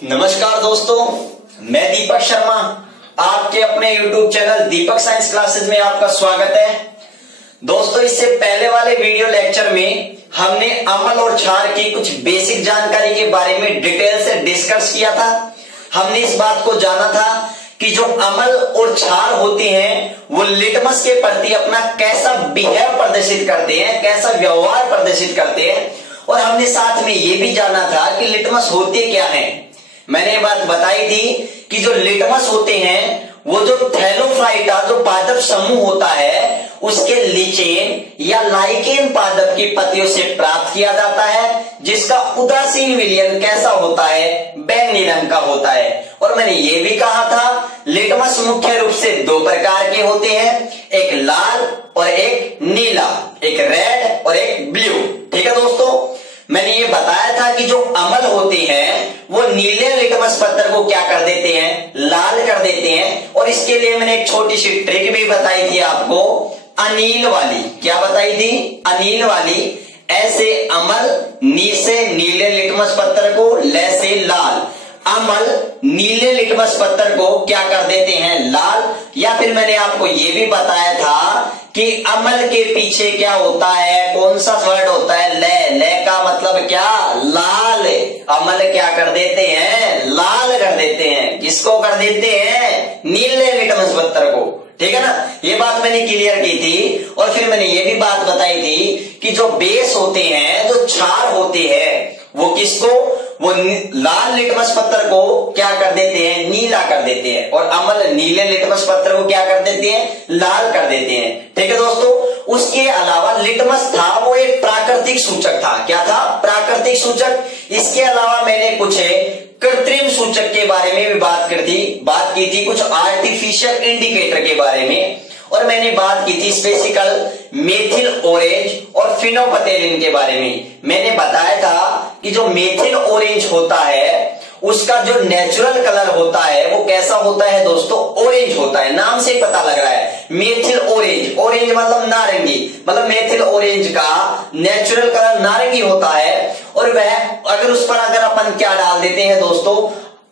नमस्कार दोस्तों, मैं दीपक शर्मा आपके अपने YouTube चैनल दीपक साइंस क्लासेस में आपका स्वागत है। दोस्तों, इससे पहले वाले वीडियो लेक्चर में हमने अम्ल और क्षार की कुछ बेसिक जानकारी के बारे में डिटेल से डिस्कस किया था। हमने इस बात को जाना था कि जो अम्ल और क्षार होते हैं वो लिटमस के प्रति अपना कैसा बिहेव प्रदर्शित करते हैं, कैसा व्यवहार प्रदर्शित करते हैं, और हमने साथ में ये भी जाना था कि लिटमस होते क्या हैं। मैंने ये बात बताई थी कि जो लिटमस होते हैं वो जो थैलोफाइटा जो पादप समूह होता है उसके लीचेन या लाइकेन पादप की पत्तियों से प्राप्त किया जाता है, जिसका उदासीन विलयन कैसा होता है, बैंगनी रंग का होता है। और मैंने ये भी कहा था लिटमस मुख्य रूप से दो प्रकार के होते हैं, एक लाल और एक नीला, एक रेड और एक ब्लू। ठीक है दोस्तों, मैंने ये बताया था कि जो अम्ल होते हैं वो नीले लिटमस पत्थर को क्या कर देते हैं, लाल कर देते हैं। और इसके लिए मैंने एक छोटी सी ट्रिक भी बताई थी आपको, अनील वाली। क्या बताई थी? अनील वाली। ऐसे अम्ल नी से नीले लिटमस पत्थर को, ले से लाल। अम्ल नीले लिटमस पत्थर को क्या कर देते हैं, लाल। या फिर मैंने आपको ये भी बताया था कि अम्ल के पीछे क्या होता है, कौन सा वर्ड होता है, ले। ले का मतलब क्या, लाल। अम्ल क्या कर देते हैं, लाल कर देते हैं। किसको कर देते हैं, नीले लिटमस पत्थर को। ठीक है ना, ये बात मैंने क्लियर की थी। और फिर मैंने ये भी बात बताई थी कि जो बेस होते हैं, जो क्षार होते हैं, वो किसको, वो लाल लिटमस पत्थर को क्या कर देते हैं, नीला कर देते हैं। और अम्ल नीले लिटमस पत्थर को क्या कर देते हैं, लाल कर देते हैं। ठीक है दोस्तों, उसके अलावा लिटमस था वो एक प्राकृतिक सूचक था। क्या था, प्राकृतिक सूचक। इसके अलावा मैंने कुछ कृत्रिम सूचक के बारे में भी बात की थी कुछ आर्टिफिशियल इंडिकेटर के बारे में। और मैंने बात की थी स्पेसिकल मेथिल ऑरेंज और फिनोपथेलिन के बारे में। मैंने बताया था कि जो मेथिल ऑरेंज होता है उसका जो नेचुरल कलर होता है वो कैसा होता है दोस्तों, ऑरेंज होता है। नाम से ही पता लग रहा है, मेथिल ऑरेंज। ऑरेंज मतलब नारंगी, मतलब मेथिल ऑरेंज का नेचुरल कलर नारंगी होता है। और वह अगर उस पर अगर अपन क्या डाल देते हैं दोस्तों,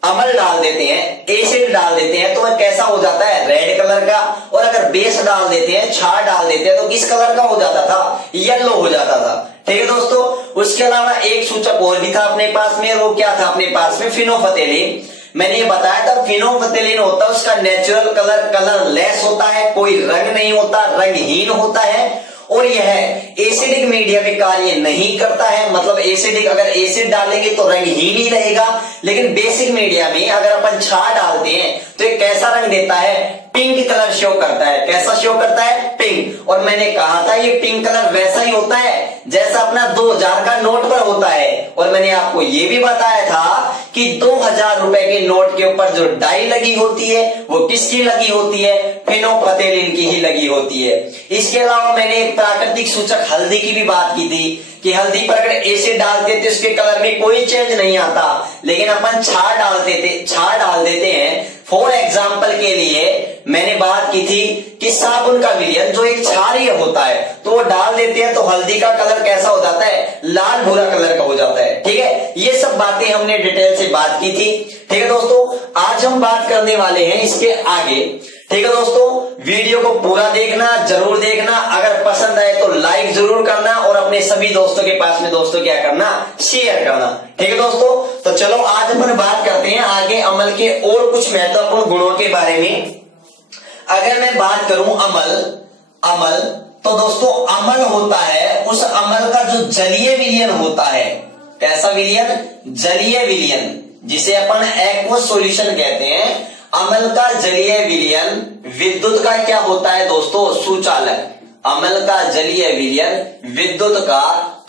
अम्ल डाल देते हैं, एसिड डाल देते हैं, तो वह कैसा हो जाता है, रेड कलर का। और अगर बेस डाल देते हैं, क्षार डाल देते हैं, तो किस कलर का हो जाता था, येलो हो जाता था। ठीक है दोस्तों, उसके अलावा एक सूचक और भी था अपने पास में, वो क्या था अपने पास में, फिनोपथेलिन। मैंने ये बताया था फिनोपथेलिन होता है उसका नेचुरल कलर लेस होता है, कोई रंग नहीं होता, रंगहीन होता है। और यह एसिडिक मीडिया में कार्य नहीं करता है, मतलब एसिडिक, अगर एसिड डालेंगे तो रंगहीन ही रहेगा। लेकिन बेसिक मीडिया में अगर अपन क्षार डालते हैं तो ये कैसा रंग देता है, पिंक कलर शो करता है। कैसा शो करता है, पिंक। और मैंने कहा था ये पिंक कलर वैसा ही होता है जैसा अपना 2000 का नोट पर होता है। और मैंने आपको ये भी बताया था कि 2000 रुपए के नोट के ऊपर जो डाई लगी होती है वो किसकी लगी होती है, फिनोपथेलिन की ही लगी होती है। इसके अलावा मैंने एक प्राकृतिक सूचक हल्दी की भी बात की थी कि हल्दी पर अगर एसिड डालते थे उसके कलर में कोई चेंज नहीं आता, लेकिन अपन क्षार डाल देते हैं। फॉर एग्जाम्पल के लिए मैंने बात की थी कि साबुन का विलयन जो एक क्षारीय होता है, तो वो डाल देते हैं तो हल्दी का कलर कैसा हो जाता है, लाल भूरा कलर का हो जाता है। ठीक है, ये सब बातें हमने डिटेल से बात की थी। ठीक है दोस्तों, आज हम बात करने वाले हैं इसके आगे। ठीक है दोस्तों, वीडियो को पूरा देखना, जरूर देखना। अगर पसंद आए तो लाइक जरूर करना और अपने सभी दोस्तों के पास में दोस्तों क्या करना, शेयर करना। ठीक है दोस्तों, तो चलो आज अपन बात करते हैं आगे अम्ल के और कुछ महत्वपूर्ण गुणों के बारे में। अगर मैं बात करूं अम्ल, तो दोस्तों अम्ल होता है उस अम्ल का जो जलीय विलयन होता है। कैसा विलयन, जलीय विलयन, जिसे अपन एक्वस सॉल्यूशन कहते हैं। अम्ल का जलीय विलयन विद्युत का क्या होता है दोस्तों, सुचालक। अम्ल का जलीय विलयन विद्युत का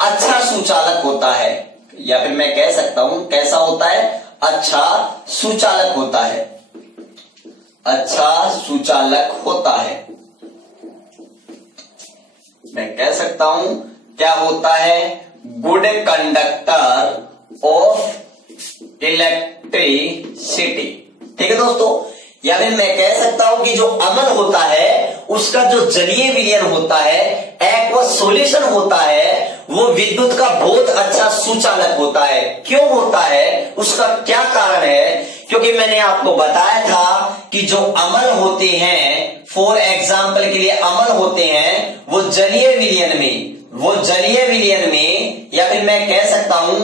अच्छा सुचालक होता है, या फिर मैं कह सकता हूं कैसा होता है, अच्छा सुचालक होता है। अच्छा सुचालक होता है, मैं कह सकता हूं क्या होता है, गुड कंडक्टर ऑफ इलेक्ट्रिसिटी। ठीक है दोस्तों, या फिर मैं कह सकता हूं कि जो अम्ल होता है उसका जो जलीय विलयन होता है, एक्वस सॉल्यूशन होता है, वो विद्युत का बहुत अच्छा सुचालक होता है। क्यों होता है, उसका क्या कारण है? क्योंकि मैंने आपको बताया था कि जो अम्ल होते हैं, फॉर एग्जाम्पल के लिए अम्ल होते हैं, वो जलीय विलयन में या फिर मैं कह सकता हूं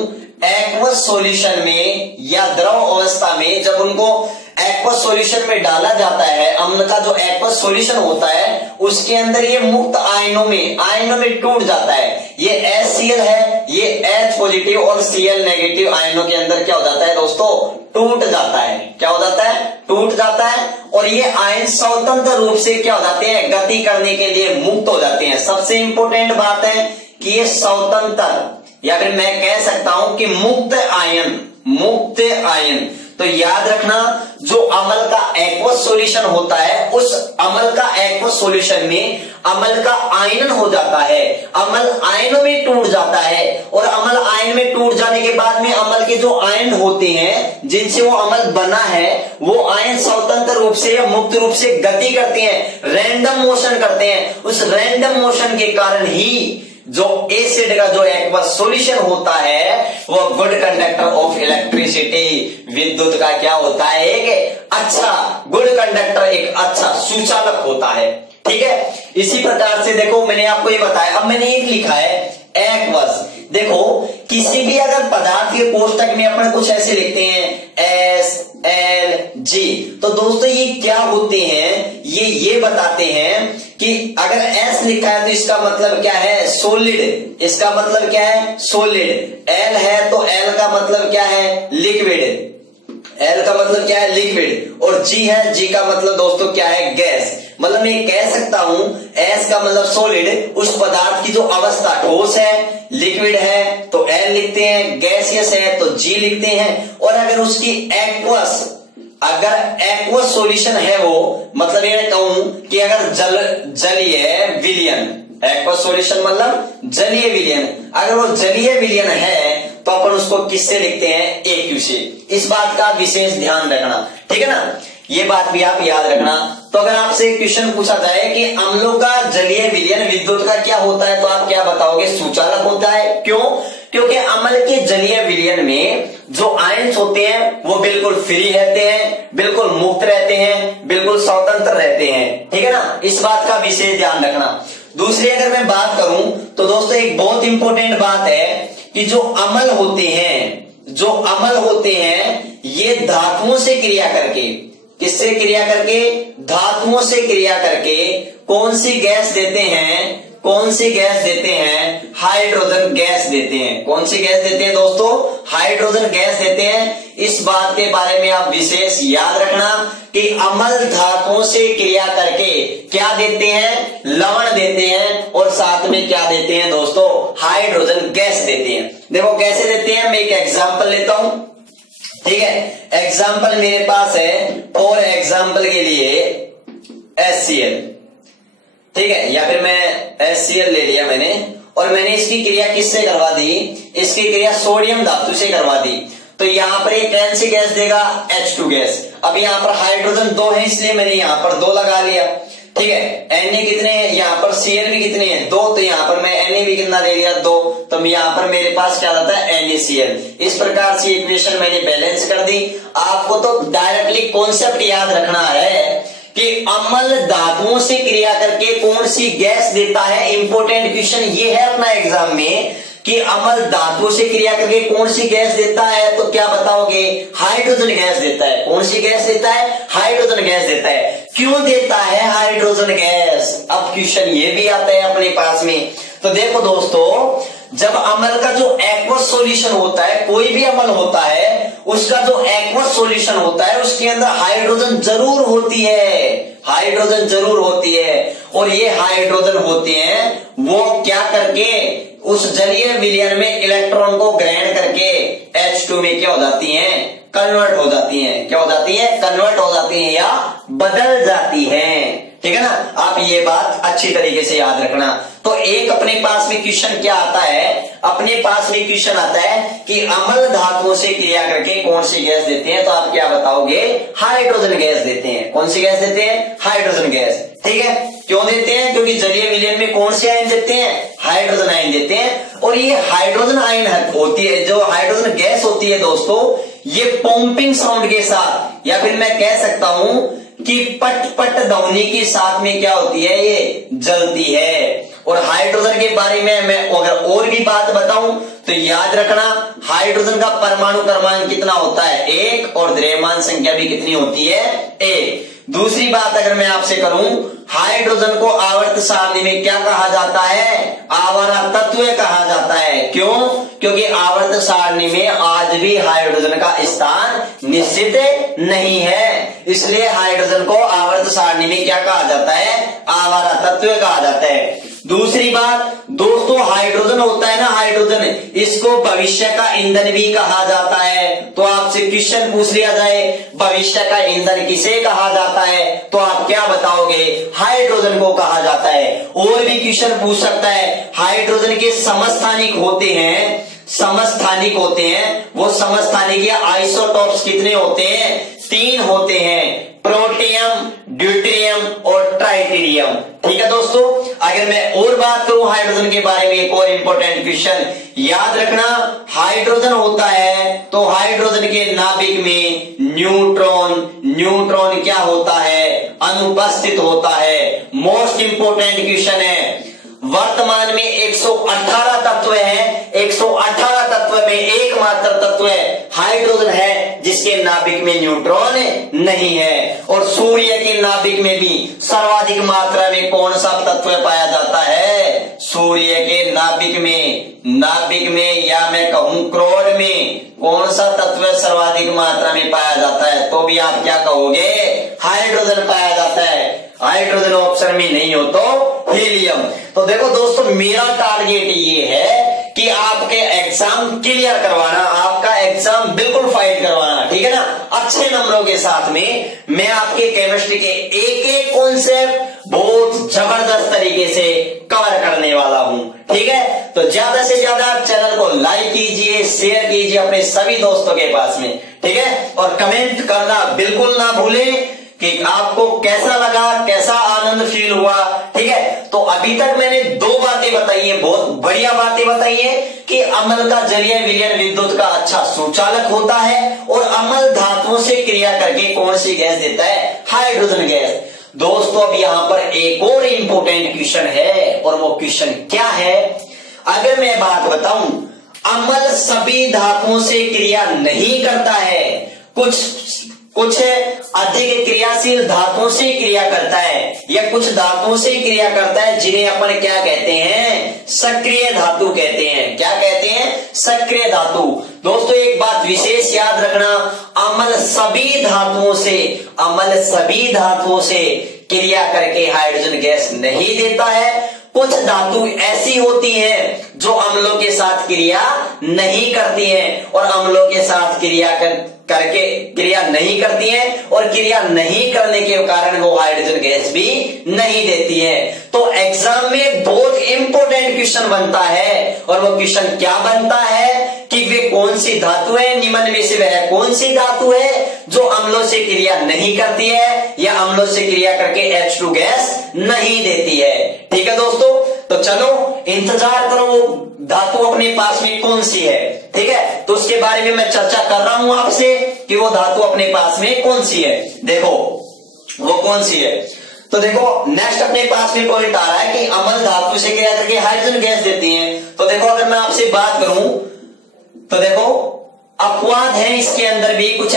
एक्वस सॉल्यूशन में या द्रव अवस्था में, जब उनको एक्वस सॉल्यूशन में डाला जाता है, अम्ल का जो एक्वस सॉल्यूशन होता है उसके अंदर ये मुक्त आयनों में टूट जाता है। ये HCl है, ये H पॉजिटिव और Cl नेगेटिव आयनों के अंदर क्या हो जाता है दोस्तों, टूट जाता है। क्या हो जाता है, टूट जाता है। और ये आयन स्वतंत्र रूप से क्या हो जाते हैं, गति करने के लिए मुक्त हो जाते हैं। सबसे इंपॉर्टेंट बात है कि ये स्वतंत्र या फिर मैं कह सकता हूं कि मुक्त आयन। तो याद रखना, जो अम्ल का एक्वस सॉल्यूशन होता है, उस अम्ल का एक्वस सॉल्यूशन में अम्ल का आयन हो जाता है, अम्ल आयनों में टूट जाता है। और अम्ल आयन में टूट जाने के बाद में अम्ल के जो आयन होते हैं जिनसे वो अम्ल बना है, वो आयन स्वतंत्र रूप से या मुक्त रूप से गति करते हैं, रैंडम मोशन करते हैं। उस रैंडम मोशन के कारण ही जो एसिड का जो एक्वस सॉल्यूशन होता है वो गुड कंडक्टर ऑफ इलेक्ट्रिसिटी, विद्युत का क्या होता है, एक अच्छा गुड कंडक्टर, एक अच्छा सुचालक होता है। ठीक है, इसी प्रकार से देखो मैंने आपको ये बताया। अब मैंने एक लिखा है एक्वस। देखो किसी भी अगर पदार्थ के कोष्टक में अपन कुछ ऐसे लिखते हैं SLG, तो दोस्तों ये क्या होते हैं, ये बताते हैं कि अगर S लिखा है तो इसका मतलब क्या है, सॉलिड। इसका मतलब क्या है, सॉलिड। L है तो L का मतलब क्या है, लिक्विड। L का मतलब क्या है, लिक्विड। और G है, G का मतलब दोस्तों क्या है, गैस। मतलब मैं कह सकता हूं S का मतलब सॉलिड, उस पदार्थ की जो अवस्था ठोस है, लिक्विड है तो L लिखते हैं, गैसियस है तो G लिखते हैं। और अगर उसकी एक्वस सॉल्यूशन है वो, मतलब ये कहूं कि अगर जलीय विलयन, एक्वस सॉल्यूशन मतलब जलीय विलयन, अगर वो जलीय विलयन है तो अपन उसको किससे लिखते हैं, AQ से। इस बात का विशेष ध्यान रखना, ठीक है ना, ये बात भी आप याद रखना। तो अगर आपसे क्वेश्चन पूछा जाए कि अम्लों का जलीय विलयन विद्युत का क्या होता है, तो आप क्या बताओगे, सुचालक होता है। क्यों? क्योंकि अम्ल के जलीय विलयन में जो आयन्स होते हैं वो बिल्कुल फ्री रहते हैं, बिल्कुल मुक्त रहते हैं, बिल्कुल स्वतंत्र रहते हैं। ठीक है ना, इस बात का विशेष ध्यान रखना। दूसरी अगर मैं बात करूं तो दोस्तों एक बहुत इंपॉर्टेंट बात है कि जो अम्ल होते हैं ये धातुओं से क्रिया करके, किससे क्रिया करके, धातुओं से क्रिया करके कौन सी गैस देते हैं, हाइड्रोजन गैस देते हैं। कौन सी गैस देते हैं दोस्तों, हाइड्रोजन गैस देते हैं। इस बात के बारे में आप विशेष याद रखना कि अम्ल धातुओं से क्रिया करके क्या देते हैं, लवण देते हैं, और साथ में क्या देते हैं दोस्तों, हाइड्रोजन गैस देते हैं। देखो कैसे देते हैं, मैं एक एग्जाम्पल लेता हूं। ठीक है, एग्जाम्पल मेरे पास है, और एग्जाम्पल के लिए HCl, ठीक है, या फिर मैं HCl ले लिया मैंने, और मैंने इसकी क्रिया किससे करवा दी, इसकी क्रिया सोडियम धातु से करवा दी। तो यहाँ पर एक कौन सी गैस देगा, H2 गैस। अब यहाँ पर हाइड्रोजन 2 है इसलिए मैंने यहाँ पर 2 लगा लिया। ठीक है, Na कितने हैं, यहाँ पर Cl भी कितने हैं, 2, तो यहाँ पर मैं Na भी कितना ले लिया, 2, तो यहाँ पर मेरे पास क्या आता है, NaCl। इस प्रकार से इक्वेशन मैंने बैलेंस कर दी। आपको तो डायरेक्टली कॉन्सेप्ट याद रखना है कि अम्ल धातुओं से क्रिया करके कौन सी गैस देता है। इंपॉर्टेंट क्वेश्चन ये है अपना एग्जाम में कि अम्ल धातुओं से क्रिया करके कौन सी गैस देता है, तो क्या बताओगे, हाइड्रोजन गैस देता है। कौन सी गैस देता है, हाइड्रोजन गैस देता है। क्यों देता है हाइड्रोजन गैस, अब क्वेश्चन ये भी आता है अपने पास में। तो देखो दोस्तों, जब अम्ल का जो एक्वस सॉल्यूशन होता है, कोई भी अम्ल होता है, उसका जो एक्वस सॉल्यूशन होता है उसके अंदर हाइड्रोजन जरूर होती है, हाइड्रोजन जरूर होती है। और ये हाइड्रोजन होते हैं वो क्या करके उस जलीय विलयन में इलेक्ट्रॉन को ग्रहण करके H2 में क्या हो जाती हैं, कन्वर्ट हो जाती हैं। क्या हो जाती है, कन्वर्ट हो जाती है या बदल जाती हैं। ठीक है ना, आप ये बात अच्छी तरीके से याद रखना। तो एक अपने पास में क्वेश्चन क्या आता है, अपने पास में क्वेश्चन आता है कि अम्ल धातुओं से क्रिया करके कौन सी गैस देते हैं, तो आप क्या बताओगे, हाइड्रोजन गैस देते हैं। कौन सी गैस देते हैं, हाइड्रोजन गैस। ठीक है, क्यों देते हैं, क्योंकि जलीय विलयन में कौन से आयन देते हैं, हाइड्रोजन आयन देते हैं। और ये हाइड्रोजन आयन होती है, जो हाइड्रोजन गैस होती है दोस्तों, ये पंपिंग साउंड के साथ, या फिर मैं कह सकता हूं कि पट पट ध्वनि के साथ में क्या होती है, ये जलती है। और हाइड्रोजन के बारे में मैं अगर और भी बात बताऊं तो याद रखना, हाइड्रोजन का परमाणु क्रमांक कितना होता है, 1, और द्रव्यमान संख्या भी कितनी होती है, 1। दूसरी बात अगर मैं आपसे करूं, हाइड्रोजन को आवर्त सारणी में क्या कहा जाता है, आवारा तत्व कहा जाता है। क्यों? क्योंकि आवर्त सारणी में आज भी हाइड्रोजन का स्थान निश्चित नहीं है, इसलिए हाइड्रोजन को आवर्त सारणी में क्या कहा जाता है, आवारा तत्व कहा जाता है। दूसरी बात दोस्तों, हाइड्रोजन होता है ना, हाइड्रोजन, इसको भविष्य का ईंधन भी कहा जाता है। तो आपसे क्वेश्चन पूछ लिया जाए, भविष्य का ईंधन किसे कहा जाता है, तो आप क्या बताओगे, हाइड्रोजन को कहा जाता है। और भी क्वेश्चन पूछ सकता है, हाइड्रोजन के समस्थानिक होते हैं, समस्थानिक होते हैं, वो समस्थानिक या आइसोटॉप्स कितने होते हैं, 3 होते हैं, प्रोटियम, ड्यूटेरियम और ट्राइटेरियम। ठीक है दोस्तों, अगर मैं और बात करूं हाइड्रोजन के बारे में, एक और इंपॉर्टेंट क्वेश्चन याद रखना, हाइड्रोजन होता है तो हाइड्रोजन के नाभिक में न्यूट्रॉन क्या होता है, अनुपस्थित होता है। मोस्ट इंपोर्टेंट क्वेश्चन है, वर्तमान में 118 तत्व हैं, 118 तत्व में एकमात्र तत्व हाइड्रोजन है जिसके नाभिक में न्यूट्रॉन नहीं है। और सूर्य के नाभिक में भी सर्वाधिक मात्रा में कौन सा तत्व पाया जाता है, सूर्य के नाभिक में या मैं कहूं क्रोड में कौन सा तत्व सर्वाधिक मात्रा में पाया जाता है, तो भी आप क्या कहोगे, हाइड्रोजन पाया जाता है। हाइड्रोजन ऑप्शन में नहीं हो तो हीलियम। तो देखो दोस्तों, मेरा टारगेट ये है कि आपके एग्जाम क्लियर करवाना, आपका एग्जाम बिल्कुल फाइट करवाना, ठीक है ना, अच्छे नंबरों के साथ में। मैं आपके केमिस्ट्री के एक एक कॉन्सेप्ट बहुत जबरदस्त तरीके से कवर करने वाला हूं, ठीक है। तो ज्यादा से ज्यादा चैनल को लाइक कीजिए, शेयर कीजिए अपने सभी दोस्तों के पास में, ठीक है। और कमेंट करना बिल्कुल ना भूलें कि आपको कैसा लगा, कैसा आनंद फील हुआ, ठीक है। तो अभी तक मैंने 2 बातें बताई है, बहुत बढ़िया बातें बताई है कि अम्ल का जलीय विलयन विद्युत का अच्छा सुचालक होता है, और अम्ल धातुओं से क्रिया करके कौन सी गैस देता है, हाइड्रोजन गैस। दोस्तों अब यहां पर एक और इंपॉर्टेंट क्वेश्चन है, और वो क्वेश्चन क्या है, अगर मैं बात बताऊं, अम्ल सभी धातुओं से क्रिया नहीं करता है, कुछ अधिक क्रियाशील धातुओं से क्रिया करता है, या कुछ धातुओं से क्रिया करता है जिन्हें अपन क्या कहते हैं, सक्रिय धातु कहते हैं। क्या कहते हैं, सक्रिय धातु। दोस्तों एक बात विशेष याद रखना, अम्ल सभी धातुओं से क्रिया करके हाइड्रोजन गैस नहीं देता है। कुछ धातु ऐसी होती हैं जो अम्लों के साथ क्रिया नहीं करती हैं, और अम्लों के साथ करके क्रिया नहीं करती हैं, और क्रिया नहीं करने के कारण वो हाइड्रोजन गैस भी नहीं देती है। तो एग्जाम में बहुत इंपॉर्टेंट क्वेश्चन बनता है, और वो क्वेश्चन क्या बनता है कि वे कौन सी धातु है, निम्न में से वह कौन सी धातु है जो अम्लों से क्रिया नहीं करती है, या अम्लों से क्रिया करके H2 गैस नहीं देती है। ठीक है दोस्तों, तो चलो इंतजार करो वो धातु अपने पास में कौन सी है, ठीक है। तो उसके बारे में मैं चर्चा कर रहा हूं आपसे कि वो धातु अपने पास में कौन सी है। देखो वो कौन सी है, तो देखो नेक्स्ट अपने पास में पॉइंट आ रहा है कि अम्ल धातु से क्रिया करके हाइड्रोजन गैस देती है। तो देखो अगर मैं आपसे बात करूं तो देखो अपवाद है, इसके अंदर भी कुछ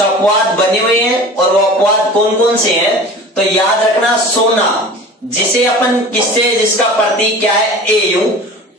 अपवाद बने हुए हैं, और वो अपवाद कौन कौन से हैं, तो याद रखना, सोना, जिसे अपन जिसका प्रतीक क्या है, Au,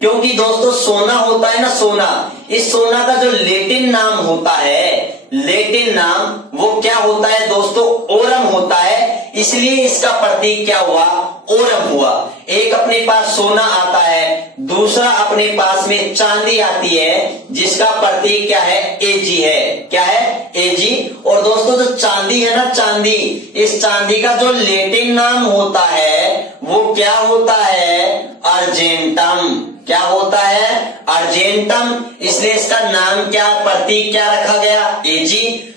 क्योंकि दोस्तों सोना होता है ना, सोना, इस सोना का जो लेटिन नाम होता है, लेटिन नाम वो क्या होता है दोस्तों, ओरम होता है, इसलिए इसका प्रतीक क्या हुआ, ओरम हुआ। एक अपने पास सोना आता है, दूसरा अपने पास में चांदी आती है जिसका प्रतीक क्या है, Ag है। क्या है, Ag। और दोस्तों जो चांदी है ना, चांदी, इस चांदी का जो लेटिन नाम होता है वो क्या होता है, अर्जेंटम। क्या होता है, अर्जेंटम। इसलिए इसका नाम क्या, प्रतीक क्या रखा गया, Ag।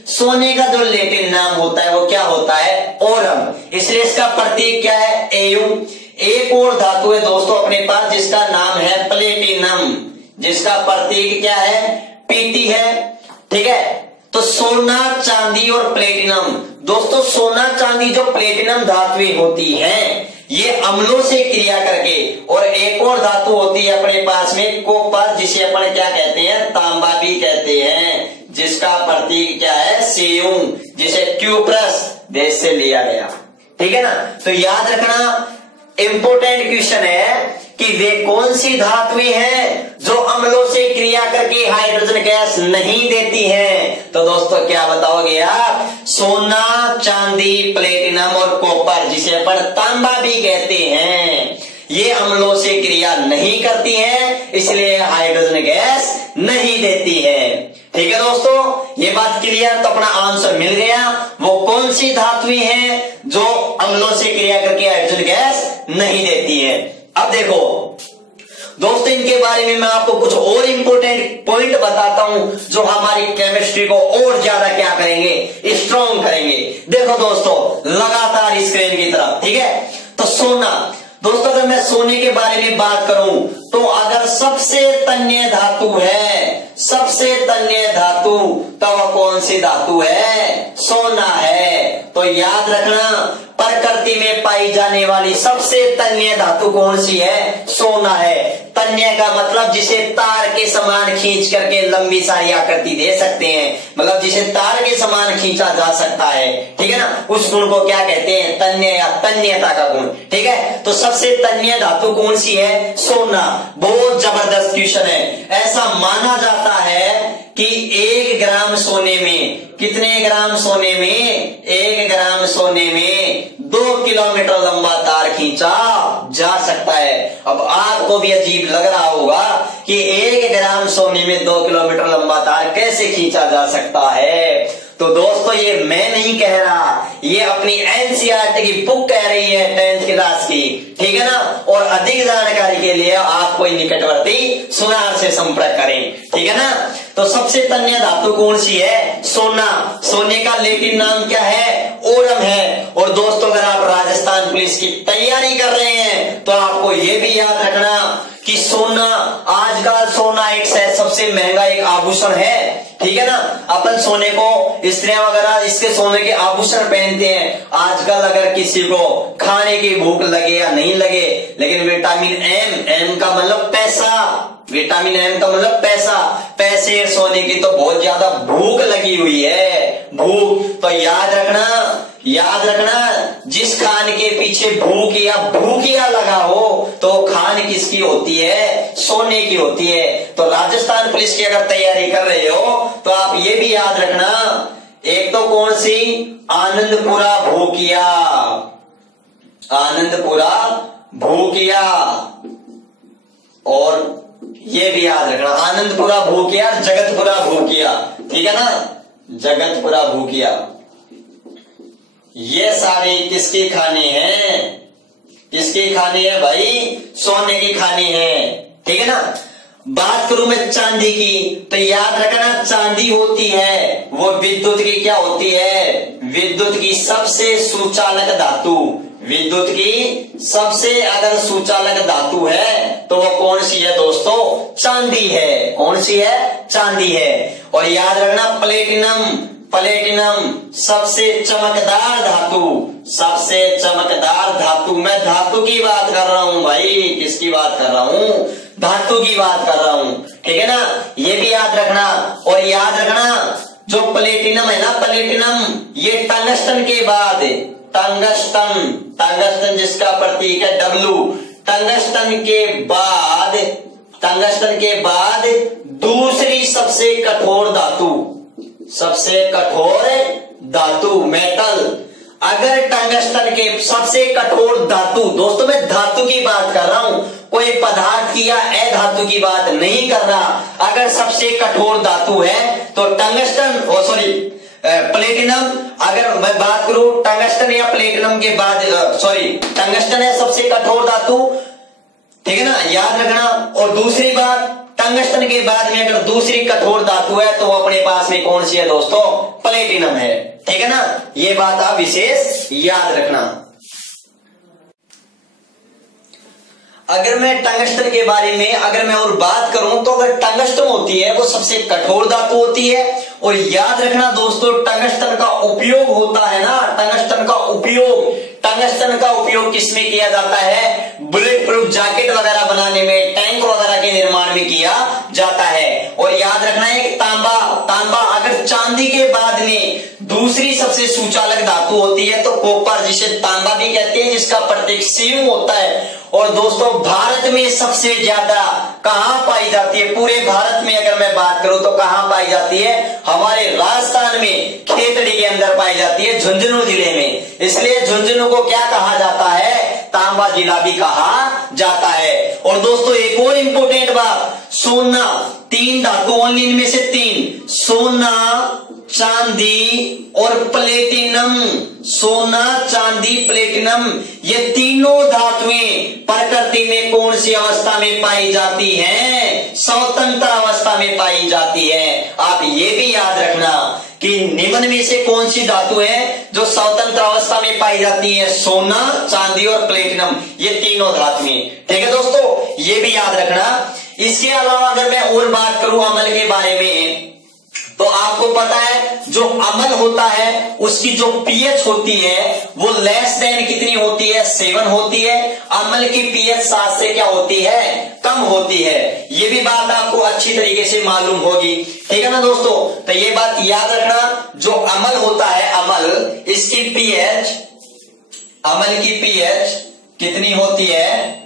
सोने का जो लेटिन नाम होता है वो क्या होता है, ओरम, इसलिए इसका प्रतीक क्या है, Au। एक और धातु है दोस्तों अपने पास जिसका नाम है प्लेटिनम, जिसका प्रतीक क्या है, पीटी है। ठीक है, तो सोना, चांदी और प्लेटिनम। दोस्तों सोना, चांदी जो प्लेटिनम धातुएं होती हैं ये अम्लों से क्रिया करके, और एक और धातु होती है अपने पास में कॉपर, जिसे अपन क्या कहते हैं, तांबा भी कहते हैं, जिसका प्रतीक क्या है, सेयू, जिसे क्यूप्रस देश से लिया गया। ठीक है ना, तो याद रखना इंपोर्टेंट क्वेश्चन है कि वे कौन सी धातुएं हैं जो अम्लों से क्रिया करके हाइड्रोजन गैस नहीं देती हैं। तो दोस्तों क्या बताओगे आप, सोना, चांदी, प्लेटिनम और कॉपर, जिसे अपन तांबा भी कहते हैं, ये अम्लों से क्रिया नहीं करती हैं, इसलिए हाइड्रोजन गैस नहीं देती है। ठीक है दोस्तों, ये बात क्लियर, तो अपना आंसर मिल गया। वो कौन सी धातुएं हैं जो अम्लों से क्रिया करके हाइड्रोजन गैस नहीं देती है। अब देखो दोस्तों, इनके बारे में मैं आपको कुछ और इंपॉर्टेंट पॉइंट बताता हूं जो हमारी केमिस्ट्री को और ज्यादा क्या करेंगे, स्ट्रॉन्ग करेंगे। देखो दोस्तों लगातार स्क्रीन की तरफ। ठीक है, तो सोना, दोस्तों अगर मैं सोने के बारे में बात करूं तो अगर सबसे तन्य धातु है, सबसे तन्य धातु, तो वह कौन सी धातु है, सोना है। तो याद रखना प्रकृति में पाई जाने वाली सबसे तन्य धातु कौन सी है, सोना है। तन्य का मतलब जिसे तार के समान खींच करके लंबी सारी आकृति दे सकते हैं, मतलब जिसे तार के समान खींचा जा सकता है। ठीक है ना, उस गुण को क्या कहते हैं, तन्य या तन्यता का गुण। ठीक है, तो सबसे तन्य धातु कौन सी है, सोना। बहुत जबरदस्त क्वेश्चन है। ऐसा माना जाता है कि 1 ग्राम सोने में, कितने ग्राम सोने में, 1 ग्राम सोने में 2 किलोमीटर लंबा तार खींचा जा सकता है। अब आपको भी अजीब लग रहा होगा कि 1 ग्राम सोने में 2 किलोमीटर लंबा तार कैसे खींचा जा सकता है। तो दोस्तों ये मैं नहीं कह रहा, ये अपनी एनसीईआरटी की बुक कह रही है 10th क्लास की। ठीक है ना, और अधिक जानकारी के लिए आप कोई निकटवर्ती सुनार से संपर्क करें। ठीक है ना, तो सबसे तन्य धातु कौन सी है, सोना। सोने का लैटिन नाम क्या है, ओरम है। और दोस्तों अगर आप राजस्थान पुलिस की तैयारी कर रहे हैं तो आपको ये भी याद रखना कि सोना, आजकल सोना एक सबसे महंगा एक आभूषण है। ठीक है ना, अपन सोने को, स्त्रियां वगैरह इसके सोने के आभूषण पहनते हैं। आजकल अगर किसी को खाने की भूख लगे या नहीं लगे, लेकिन विटामिन एम का मतलब पैसा, विटामिन एम का मतलब पैसा, पैसे सोने की तो बहुत ज्यादा भूख लगी हुई है, भूख। तो याद रखना जिस खान के पीछे भूखिया लगा हो तो खान किसकी होती है, सोने की होती है। तो राजस्थान पुलिस की अगर तैयारी कर रहे हो तो आप ये भी याद रखना, एक तो कौन सी, आनंदपुरा भूकिया, आनंदपुरा भूकिया, और ये भी याद रखना आनंदपुरा भूकिया, जगतपुरा भूकिया। ठीक है ना, जगतपुरा भूकिया, ये सारी किसकी खानी है, किसकी खानी है भाई, सोने की खानी है। ठीक है ना, बात करूं मैं चांदी की, तो याद रखना चांदी होती है वो विद्युत की क्या होती है, विद्युत की सबसे सुचालक धातु। विद्युत की सबसे अगर सुचालक धातु है तो वो कौन सी है दोस्तों, चांदी है। कौन सी है, चांदी है। और याद रखना प्लेटिनम, प्लेटिनम सबसे चमकदार धातु, सबसे चमकदार धातु। मैं धातु की बात कर रहा हूं भाई, किसकी बात कर रहा हूं, धातु की बात कर रहा हूं। ठीक है ना, ये भी याद रखना। और याद रखना जो प्लेटिनम है ना, प्लेटिनम ये टंगस्टन के बाद, टंगस्टन, टंगस्टन जिसका प्रतीक है डब्ल्यू, टंगस्टन के बाद दूसरी सबसे कठोर धातु, सबसे कठोर धातु मेटल। अगर टंगस्टन के सबसे कठोर धातु, दोस्तों मैं धातु की बात कर रहा हूं, कोई पदार्थ की या अधातु की बात नहीं कर रहा। अगर सबसे कठोर धातु है तो टंगस्टन, प्लेटिनम, अगर मैं बात करूं टंगस्टन या प्लेटिनम के बाद, टंगस्टन है सबसे कठोर धातु। ठीक है ना, याद रखना। और दूसरी बात, टंगस्टन के बाद में अगर दूसरी कठोर धातु है तो वो अपने पास में कौन सी है दोस्तों, प्लेटिनम है। ठीक है ना, ये बात आप विशेष याद रखना। अगर मैं टंगस्टन के बारे में अगर मैं और बात करूं तो अगर टंगस्टन होती है वो सबसे कठोर धातु होती है। और याद रखना दोस्तों, टंगस्टन का उपयोग होता है ना, टंगस्टन का उपयोग किसमें किया जाता है? बुलेट प्रूफ जैकेट वगैरह बनाने में, टैंक वगैरह के निर्माण में किया जाता है। और याद रखना है कि तांबा अगर चांदी के बाद में दूसरी सबसे सुचालक धातु होती है तो कॉपर, जिसे तांबा भी कहते हैं, जिसका प्रतीक सीयू होता है। और दोस्तों भारत में सबसे ज्यादा कहां पाई जाती है? पूरे भारत में अगर मैं बात करूं तो कहां पाई जाती है? हमारे राजस्थान में खेतड़ी के अंदर पाई जाती है, झुंझुनू जिले में। इसलिए झुंझुनू को क्या कहा जाता है? तांबा जिला भी कहा जाता है। और दोस्तों एक और इंपॉर्टेंट बात, सोना, 3 धातु ओनली, इनमें से 3, सोना, चांदी और प्लेटिनम। सोना, चांदी, प्लेटिनम, ये तीनों धातुएं प्रकृति में कौन सी अवस्था में पाई जाती हैं? स्वतंत्र अवस्था में पाई जाती है। आप ये भी याद रखना कि निम्न में से कौन सी धातु है जो स्वतंत्र अवस्था में पाई जाती है? सोना, चांदी और प्लेटिनम, ये तीनों धातुएं। ठीक है दोस्तों, ये भी याद रखना। इसके अलावा अगर मैं और बात करूं अमल के बारे में, तो आपको पता है जो अमल होता है उसकी जो पीएच होती है वो लेस देन कितनी होती है? 7 होती है। अमल की पीएच 7 से क्या होती है? कम होती है। ये भी बात आपको अच्छी तरीके से मालूम होगी, ठीक है ना दोस्तों? तो ये बात याद रखना, जो अमल होता है, अमल, इसकी पीएच, अमल की पीएच कितनी होती है?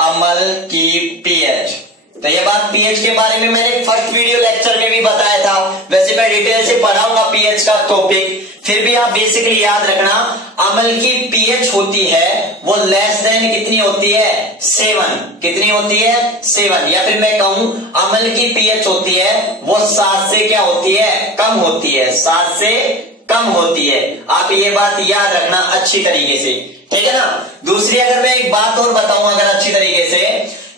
अमल की पीएच, तो ये बात पीएच के बारे में मैंने फर्स्ट वीडियो लेक्चर में भी बताया था। वैसे मैं डिटेल से पढ़ाऊंगा पीएच का टॉपिक, फिर भी आप बेसिकली याद रखना, अमल की पीएच होती है वो लेस देन कितनी होती है? 7। कितनी होती है? 7। या फिर मैं कहूं अमल की पीएच होती है वो 7 से क्या होती है? कम होती है। 7 से कम होती है। आप ये बात याद रखना अच्छी तरीके से, ठीक है ना? दूसरी अगर मैं एक बात और बताऊं अगर अच्छी तरीके से,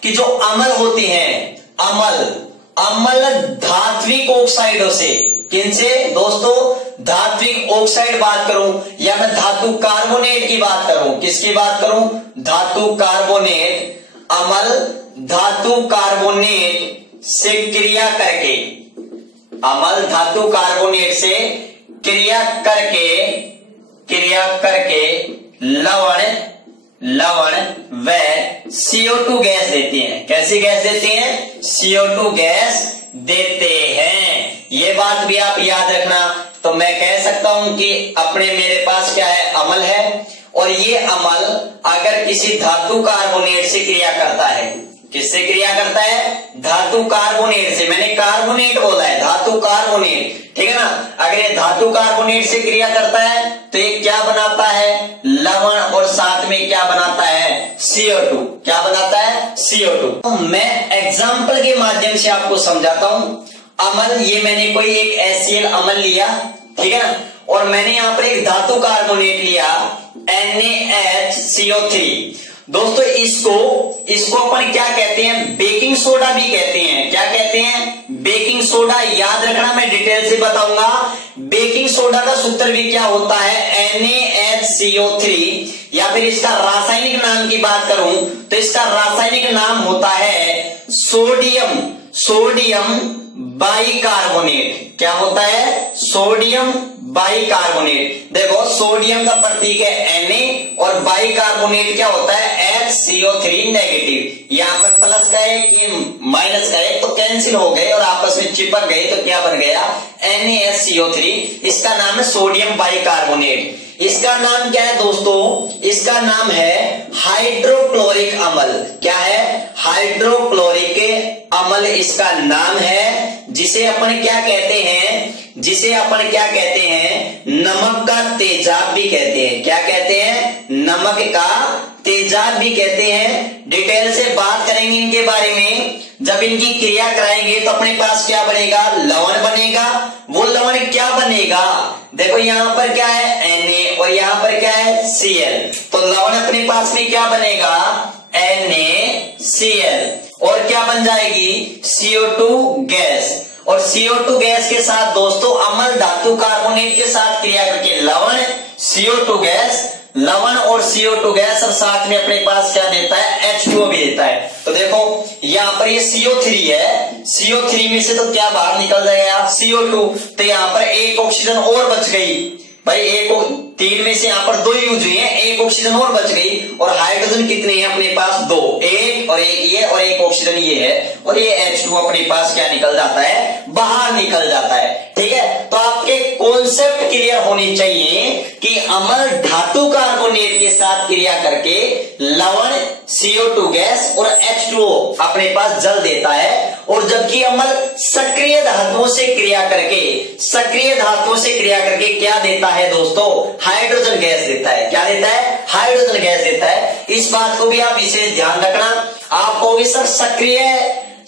कि जो अमल होती है, अमल धात्विक ऑक्साइडों से, किनसे दोस्तों? धात्विक ऑक्साइड बात करूं या मैं धातु कार्बोनेट की बात करूं, किसकी बात करूं? धातु कार्बोनेट। अमल धातु कार्बोनेट से क्रिया करके, अमल धातु कार्बोनेट से क्रिया करके लवण व CO2 गैस देती हैं। कैसी गैस देती हैं? CO2 गैस देते हैं। ये बात भी आप याद रखना। तो मैं कह सकता हूं कि अपने मेरे पास क्या है? अमल है। और ये अमल अगर किसी धातु कार्बोनेट से क्रिया करता है, किससे क्रिया करता है? धातु कार्बोनेट से। मैंने कार्बोनेट बोला है, धातु कार्बोनेट, ठीक है ना? अगर ये धातु कार्बोनेट से क्रिया करता है तो ये क्या बनाता है? लवण, और साथ में क्या बनाता है? CO2। क्या बनाता है? CO2। तो मैं एग्जाम्पल के माध्यम से आपको समझाता हूं। अमल, ये मैंने कोई एक HCl अमल लिया, ठीक है ना? और मैंने यहां पर एक धातु कार्बोनेट लिया NaHCO3। दोस्तों इसको अपन क्या कहते हैं? बेकिंग सोडा भी कहते हैं। क्या कहते हैं? Baking soda. याद रखना, मैं डिटेल से बताऊंगा। बेकिंग सोडा का सूत्र भी क्या होता है? NaHCO3। या फिर इसका रासायनिक नाम की बात करूं तो इसका रासायनिक नाम होता है सोडियम बाइकार्बोनेट। क्या होता है? Sodium bicarbonate. देखो सोडियम का प्रतीक है Na और बाइकार्बोनेट क्या होता है? HCO3 negative. यहाँ पर प्लस का एक, माइनस का एक, तो कैंसिल हो गए और आपस में चिपक गए, तो क्या बन गया? NaHCO3। इसका नाम है सोडियम बाइकार्बोनेट। इसका नाम क्या है दोस्तों? इसका नाम है हाइड्रोक्लोरिक अम्ल। क्या है? हाइड्रोक्लोरिक अम्ल इसका नाम है, जिसे अपन क्या कहते हैं? जिसे अपन क्या कहते हैं? नमक का तेजाब भी कहते हैं। क्या कहते हैं? नमक का तेजाब भी कहते हैं। डिटेल से बात करेंगे इनके बारे में। जब इनकी क्रिया कराएंगे तो अपने पास क्या बनेगा? लवण बनेगा। वो लवण क्या बनेगा? देखो यहां पर क्या है? Na और यहां पर क्या है? Cl। तो लवण अपने पास में क्या बनेगा? NaCl। और क्या बन जाएगी? CO2 gas. और CO2 गैस के साथ दोस्तों अम्ल धातु कार्बोनेट के साथ क्रिया करके लवण CO2 गैस, लवण और CO2 गैस और साथ में अपने पास क्या देता है, H2O भी देता है। तो देखो यहाँ पर ये CO3 है, CO3 में से तो क्या बाहर निकल जाएगा, CO2, तो यहाँ पर एक ऑक्सीजन और बच गई भाई, एक 3 में से यहाँ पर 2 यूज हुई है, एक ऑक्सीजन और बच गई। और हाइड्रोजन कितने हैं अपने पास, 2, एक और एक ये और एक ऑक्सीजन ये है, और ये H2 अपने पास क्या निकल जाता है, बाहर निकल जाता है। ठीक है, तो आपके कॉन्सेप्ट क्लियर होनी चाहिए कि अम्ल धातु कार्बोनेट के साथ क्रिया करके लवण, CO2 गैस और H2O अपने पास जल देता है, और जबकि अम्ल सक्रिय धातुओं से क्रिया करके क्या देता है दोस्तों, हाइड्रोजन गैस देता है। क्या देता है, हाइड्रोजन गैस देता है। इस बात को भी आप विशेष ध्यान रखना। आप कहोगे सर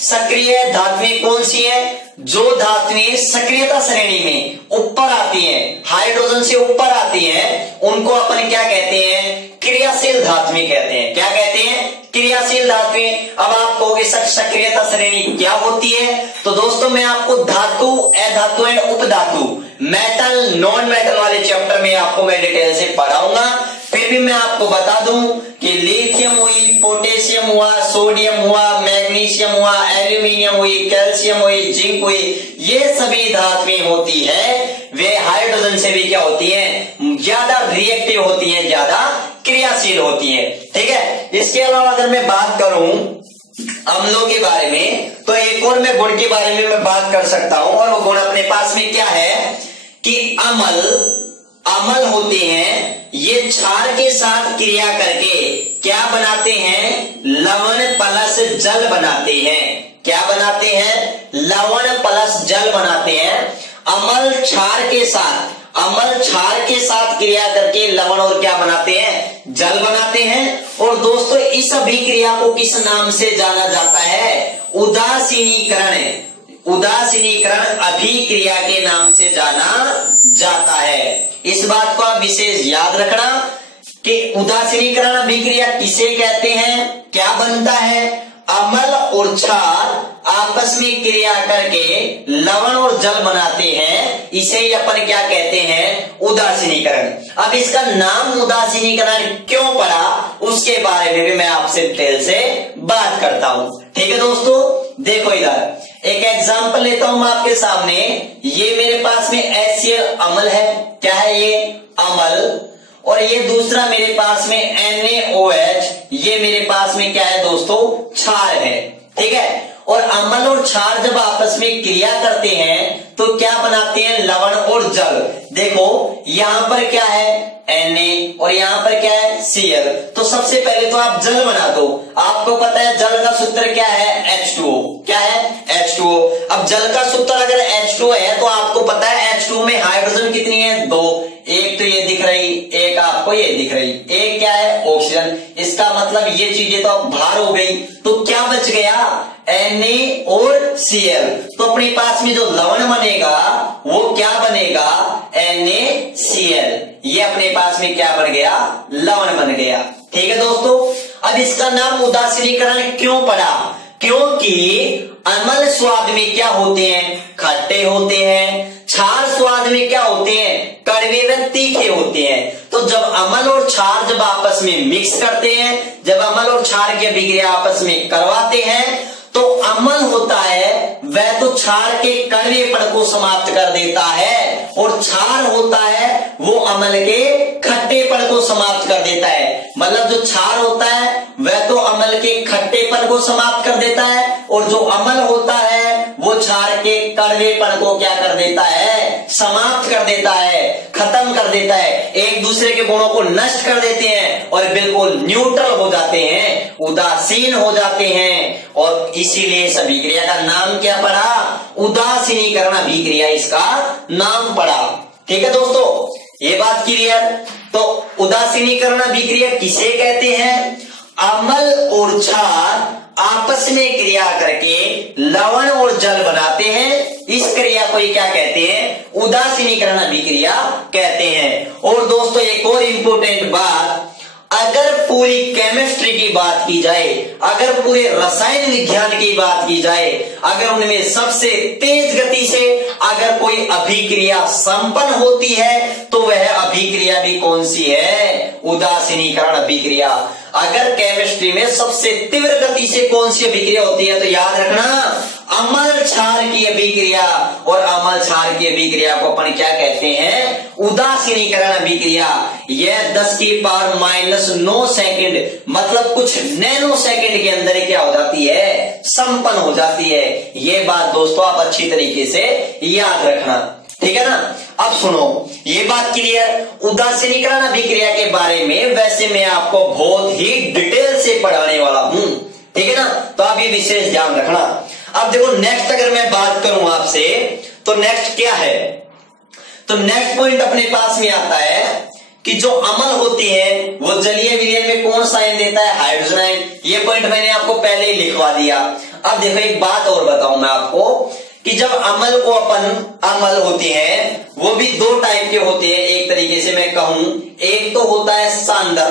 सक्रिय धातुएं कौन सी है, जो धातुएं सक्रियता श्रेणी में ऊपर आती हैं, हाइड्रोजन से ऊपर आती हैं, उनको अपन क्या कहते हैं, क्रियाशील धातुएं कहते हैं। क्या कहते हैं, क्रियाशील धातुएं। अब आप कहोगे सक्रियता श्रेणी क्या होती है, तो दोस्तों मैं आपको धातु, अधातु एंड उपधातु, मेटल नॉन मेटल वाले चैप्टर में आपको मैं डिटेल से पढ़ाऊंगा। फिर भी मैं आपको बता दूं कि लिथियम हुई, पोटेशियम हुआ, सोडियम हुआ, मैग्नीशियम हुआ, एल्यूमिनियम हुई, कैल्शियम हुई, जिंक हुई, ये सभी धातुएं होती है, वे हाइड्रोजन से भी क्या होती हैं, ज्यादा रिएक्टिव होती हैं, ज्यादा क्रियाशील होती है। ठीक है, इसके अलावा अगर मैं बात करूं अम्लों के बारे में, तो एक और मैं गुण के बारे में मैं बात कर सकता हूं, और वो गुण अपने पास में क्या है कि अम्ल होते हैं, ये क्षार के साथ क्रिया करके क्या बनाते हैं, लवण प्लस जल बनाते हैं। क्या बनाते हैं, लवण प्लस जल बनाते हैं। अम्ल क्षार के साथ क्रिया करके लवण और क्या बनाते हैं, जल बनाते हैं। और दोस्तों इस अभिक्रिया को किस नाम से जाना जाता है, उदासीनीकरण अभिक्रिया के नाम से जाना जाता है। इस बात को आप विशेष याद रखना कि उदासीनीकरण अभिक्रिया किसे कहते हैं, क्या बनता है, अम्ल और क्षार आपस में क्रिया करके लवण और जल बनाते हैं, इसे ही अपन क्या कहते हैं, उदासीनीकरण। अब इसका नाम उदासीनीकरण क्यों पड़ा, उसके बारे में भी मैं आपसे डिटेल से बात करता हूं। ठीक है दोस्तों, देखो इधर एक एग्जांपल लेता हूं मैं आपके सामने। ये मेरे पास में HCl अम्ल है, क्या है ये, अम्ल, और ये दूसरा मेरे पास में NaOH, ये मेरे पास में क्या है दोस्तों, क्षार है। ठीक है, और अम्ल और क्षार जब आपस में क्रिया करते हैं तो क्या बनाते हैं, लवण और जल। देखो यहां पर क्या है, Na, और यहां पर क्या है, Cl। तो सबसे पहले तो आप जल बना दो। आपको पता है जल का सूत्र क्या है, H2O। क्या है, H2O। अब जल का सूत्र अगर H2O है तो आपको पता है H2O में हाइड्रोजन कितनी है, 2, एक तो ये दिख रही, एक आपको ये दिख रही, एक क्या है, ऑक्सीजन। इसका मतलब ये चीजें तो बाहर हो गई, तो क्या बच गया, Na और Cl। तो अपने पास में जो लवण बनेगा वो क्या बनेगा, NaCl। ये अपने पास में क्या बन गया, लवण बन गया। ठीक है दोस्तों, अब इसका नाम उदासीनीकरण क्यों पड़ा, क्योंकि अम्ल स्वाद में क्या होते हैं, खट्टे होते हैं, क्षार स्वाद में क्या होते हैं, कड़वे व तीखे होते हैं। तो जब अम्ल और क्षार जब आपस में मिक्स करते हैं, जब अम्ल और क्षार की अभिक्रिया आपस में करवाते हैं, तो अम्ल होता है वह तो क्षार के कड़वेपन को समाप्त कर देता है, और क्षार होता है वो अम्ल के खट्टेपन को समाप्त कर देता है। मतलब जो क्षार होता है वह तो अम्ल के खट्टेपन को समाप्त कर देता है, और जो अम्ल होता है वो क्षार के कड़वेपन को क्या कर देता है, समाप्त कर देता है, खत्म कर देता है, एक दूसरे के गुणों को नष्ट कर देते हैं और बिल्कुल न्यूट्रल हो जाते हैं, उदासीन हो जाते हैं। और इसीलिए इस अभिक्रिया का नाम क्या पड़ा, उदासीनीकरण अभिक्रिया इसका नाम पड़ा। ठीक है दोस्तों, ये बात क्लियर। तो उदासीनीकरण अभिक्रिया किसे कहते हैं, अम्ल और क्षार आपस में क्रिया करके लवण और जल बनाते हैं, इस क्रिया को ये क्या कहते हैं, उदासीनीकरण अभिक्रिया कहते हैं। और दोस्तों एक और इंपॉर्टेंट बात, अगर पूरी केमिस्ट्री की बात की जाए, अगर पूरे रसायन विज्ञान की बात की जाए, अगर उनमें सबसे तेज गति से अगर कोई अभिक्रिया संपन्न होती है तो वह अभिक्रिया भी कौन सी है? उदासीनीकरण अभिक्रिया। अगर केमिस्ट्री में सबसे तीव्र गति से कौन सी अभिक्रिया होती है तो याद रखना अम्ल क्षार की अभिक्रिया। और अम्ल क्षार की अभिक्रिया को अपन क्या कहते हैं? उदासीनीकरण अभिक्रिया। यह 10⁻⁻9 सेकंड मतलब कुछ नैनो सेकंड के अंदर क्या हो जाती है? संपन्न हो जाती है। ये बात दोस्तों आप अच्छी तरीके से याद रखना, ठीक है ना। अब सुनो, ये बात क्लियर। उदासीनीकरण अभिक्रिया के बारे में वैसे मैं आपको बहुत ही डिटेल से पढ़ाने वाला हूं, ठीक है ना, तो आप ये विशेष ध्यान रखना। अब देखो नेक्स्ट अगर मैं बात करूं आपसे तो नेक्स्ट क्या है? तो नेक्स्ट पॉइंट अपने पास में आता है कि जो अम्ल होती है वो जलीय विलयन में कौन सा आयन देता है? Hydrogen ion. ये पॉइंट मैंने आपको पहले ही लिखवा दिया। अब देखो एक बात और बताऊं मैं आपको कि जब अम्ल होती है वो भी दो टाइप के होते हैं। एक तरीके से मैं कहूं, एक तो होता है सांद्र,